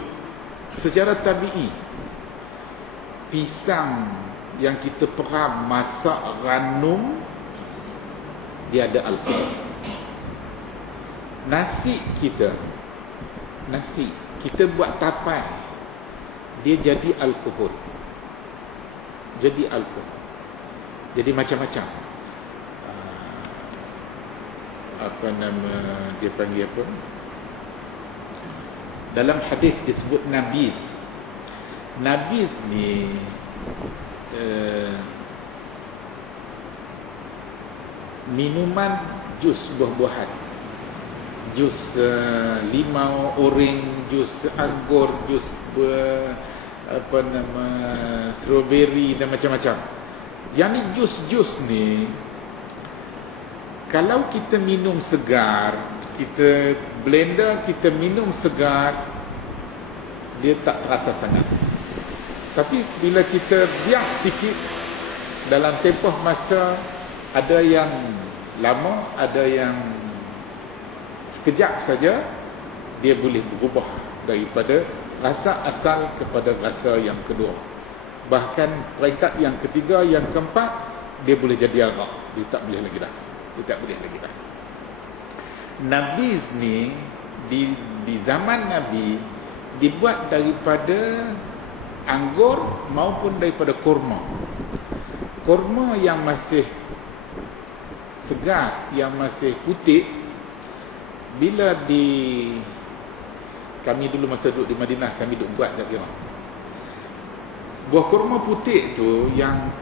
secara tabi'i. Pisang yang kita peram masak ranum, dia ada alkohol. Nasi kita buat tapai, dia jadi alkohol. Jadi macam-macam. Apa nama dia panggil apa? Dalam hadis disebut nabiz. Nabiz ni minuman jus buah-buahan, jus limau, oren, jus anggur, jus apa nama strawberry dan macam-macam. Yang ni jus-jus ni, kalau kita minum segar, kita blender, kita minum segar, dia tak terasa sangat. Tapi bila kita biar sikit, dalam tempoh masa, ada yang lama, ada yang sekejap saja, dia boleh berubah daripada rasa asal kepada rasa yang kedua. Bahkan peringkat yang ketiga, yang keempat, dia boleh jadi arak. Dia tak boleh lagi dah. Nabiz ni di zaman Nabi dibuat daripada anggur maupun daripada kurma. Kurma yang masih segar, yang masih putih, bila kami dulu masa duduk di Madinah, kami duduk buat tak kira. Buah kurma putih tu yang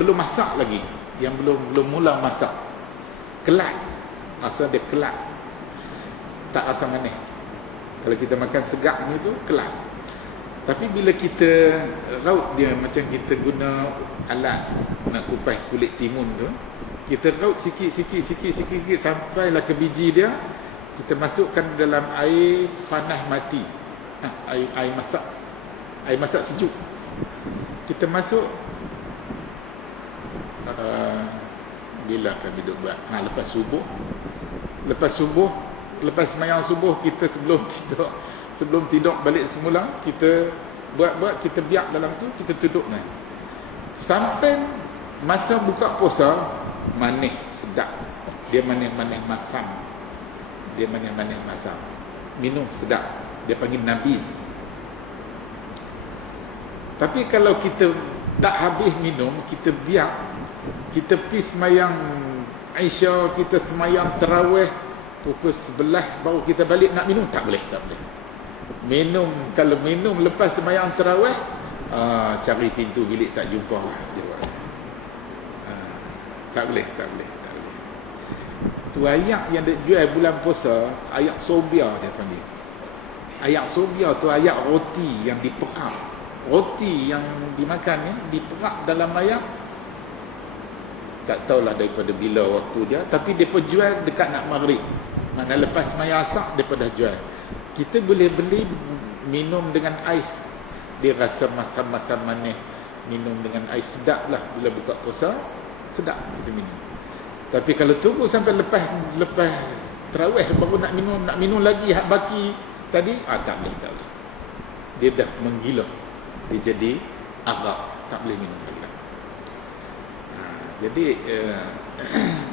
belum masak lagi, yang belum mula masak, kelat, rasa dia kelat, tak rasa manis. Kalau kita makan segar ni tu kelat. Tapi bila kita raut dia, macam kita guna alat nak kupas kulit timun tu, kita raut sikit sampailah ke biji dia, kita masukkan dalam air panas mati, air masak sejuk. Kita masuk, bila kami duduk buat, lepas sembahyang subuh, kita sebelum tidur balik semula, kita buat, kita biar dalam tu, kita tutup ni. Sampai masa buka puasa, manis sedap. Dia manis-manis masam. Minum sedap. Dia panggil nabiz. Tapi kalau kita tak habis minum, kita biar, kita pergi semayang Aisyah, kita semayang tarawih, pukul 11 baru kita balik nak minum, tak boleh. Minum, kalau minum lepas semayang tarawih, cari pintu bilik tak jumpa lah. Tak boleh. Tu ayak yang dia jual bulan puasa, ayak sobia dia panggil. Ayak sobia tu ayak roti yang diperak. Roti yang dimakan ni diperak dalam ayak. Tak tahulah daripada bila waktu dia, tapi dia pun jual dekat nak maghrib. Mana lepas semayang asar dia pun dah jual. Kita boleh beli, minum dengan ais, dia rasa masam-masam manis. Minum dengan ais, sedap lah. Bila buka puasa, sedap kita minum. Tapi kalau tunggu sampai lepas tarawih baru nak minum lagi hak baki tadi, tak boleh. Dia dah menggila, dia jadi arak, tak boleh minum lagi. Jadi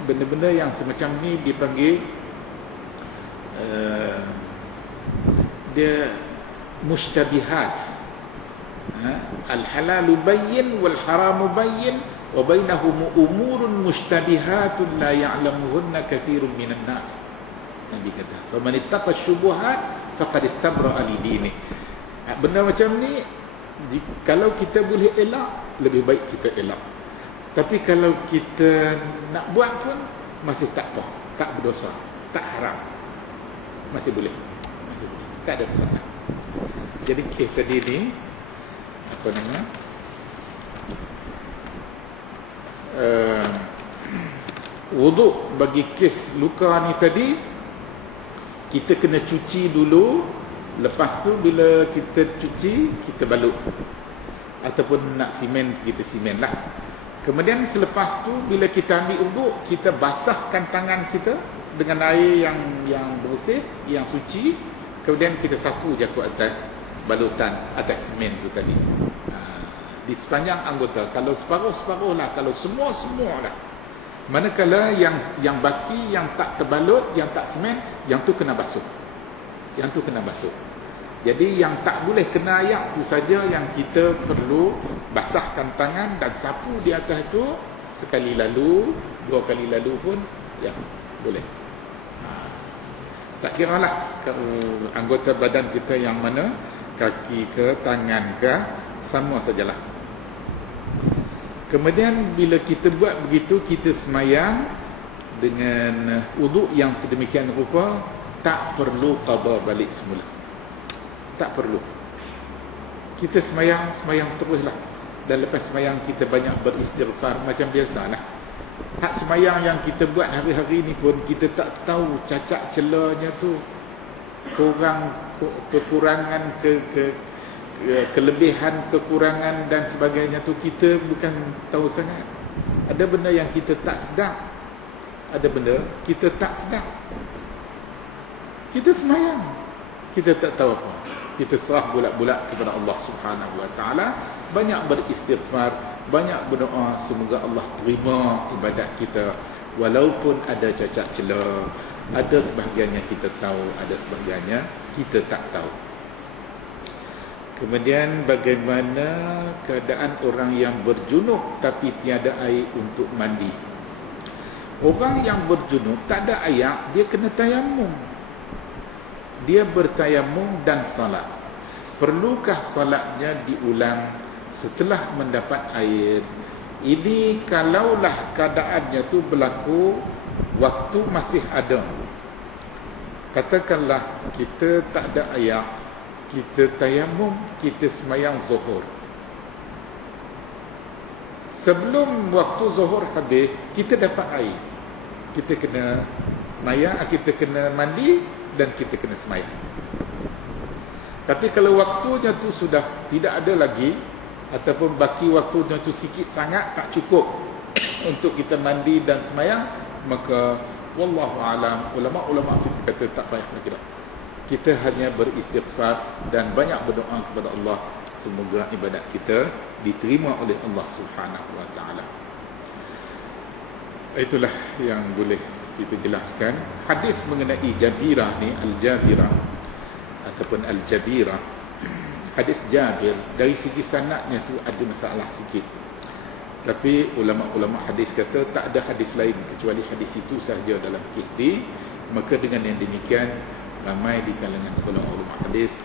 benda-benda yang semacam ni dipanggil dia mushtabihat. Al-halalu bayyin wal haramu bayyin wa bainahum umurun mushtabihatun la ya'lamuhunna katsirun minan nas. Nabi kata, "Faman ittaqa syubuhat faqad istabra'a li dinihi." Benda macam ni kalau kita boleh elak, lebih baik kita elak. Tapi kalau kita nak buat pun masih tak apa, tak berdosa, tak haram. Masih boleh. Tak ada masalah. Jadi tadi ni apa nama? Wuduk bagi kes luka ni tadi, kita kena cuci dulu. Lepas tu bila kita cuci, kita balut. Ataupun nak simen, kita simen lah. Kemudian selepas tu bila kita ambil wuduk, kita basahkan tangan kita dengan air yang bersih, yang suci. Kemudian kita sapu je ke atas balutan, atas semen tu tadi. di sepanjang anggota. Kalau separuh-separuh lah, kalau semua lah. Manakala yang baki, yang tak terbalut, yang tak semen, yang tu kena basuh. Yang tu kena basuh. Jadi yang tak boleh kena air tu saja yang kita perlu basahkan tangan dan sapu di atas tu sekali lalu, 2 kali lalu pun ya boleh. Tak kira lah anggota badan kita yang mana, kaki ke, tangan ke, sama sajalah. Kemudian bila kita buat begitu, kita semayang dengan wuduk yang sedemikian rupa, tak perlu qada balik semula. Tak perlu. Kita semayang teruslah. Dan lepas semayang kita banyak beristighfar macam biasalah. Hak semayang yang kita buat hari-hari ni pun kita tak tahu cacat celanya tu, kekurangan kelebihan, kekurangan dan sebagainya tu kita bukan tahu sangat. Ada benda yang kita tak sedar, ada benda kita tak sedar. Kita semayang, kita tak tahu apa. Kita serah bulat-bulat kepada Allah Subhanahu Wa Taala, banyak beristighfar, banyak berdoa semoga Allah terima ibadat kita walaupun ada cacat celah. Ada sebahagiannya kita tahu, ada sebahagiannya kita tak tahu. Kemudian bagaimana keadaan orang yang berjunub tapi tiada air untuk mandi? Orang yang berjunub tak ada air, dia kena tayamum. Dia bertayamum dan salat. Perlukah salatnya diulang setelah mendapat air? Ini kalaulah keadaannya tu berlaku waktu masih ada. Katakanlah kita tak ada air, kita tayamum, kita semayang zuhur. Sebelum waktu zuhur habis, kita dapat air. Kita kena semayang, kita kena mandi dan kita kena semayang. Tapi kalau waktunya tu sudah tidak ada lagi, ataupun baki waktunya tu sikit sangat, tak cukup untuk kita mandi dan semayang, maka wallahu alam, ulama-ulama kita kata tak payah lagi dah. Kita hanya beristighfar dan banyak berdoa kepada Allah semoga ibadat kita diterima oleh Allah Subhanahu Wa Taala. Itulah yang boleh kita jelaskan. Hadis mengenai Jabirah ni, Al-Jabirah ataupun Al-Jabirah, hadis Jabir, dari segi sanadnya tu ada masalah sikit. Tapi ulama-ulama hadis kata tak ada hadis lain kecuali hadis itu sahaja dalam fikih. Maka dengan yang demikian, ramai di kalangan ulama-ulama hadis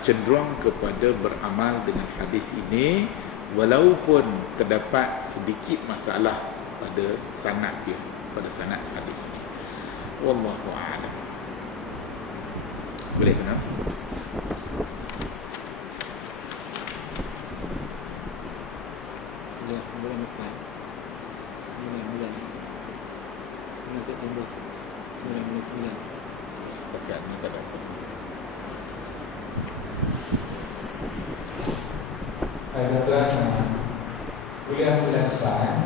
cenderung kepada beramal dengan hadis ini walaupun terdapat sedikit masalah pada sanad dia, pada sanad hadis ini. Wallahu a'lam. Boleh kena? Ya, bulan depan 9 bulan 9 September 9 Setakat ni tak dapat. Ada kuliah bulan depan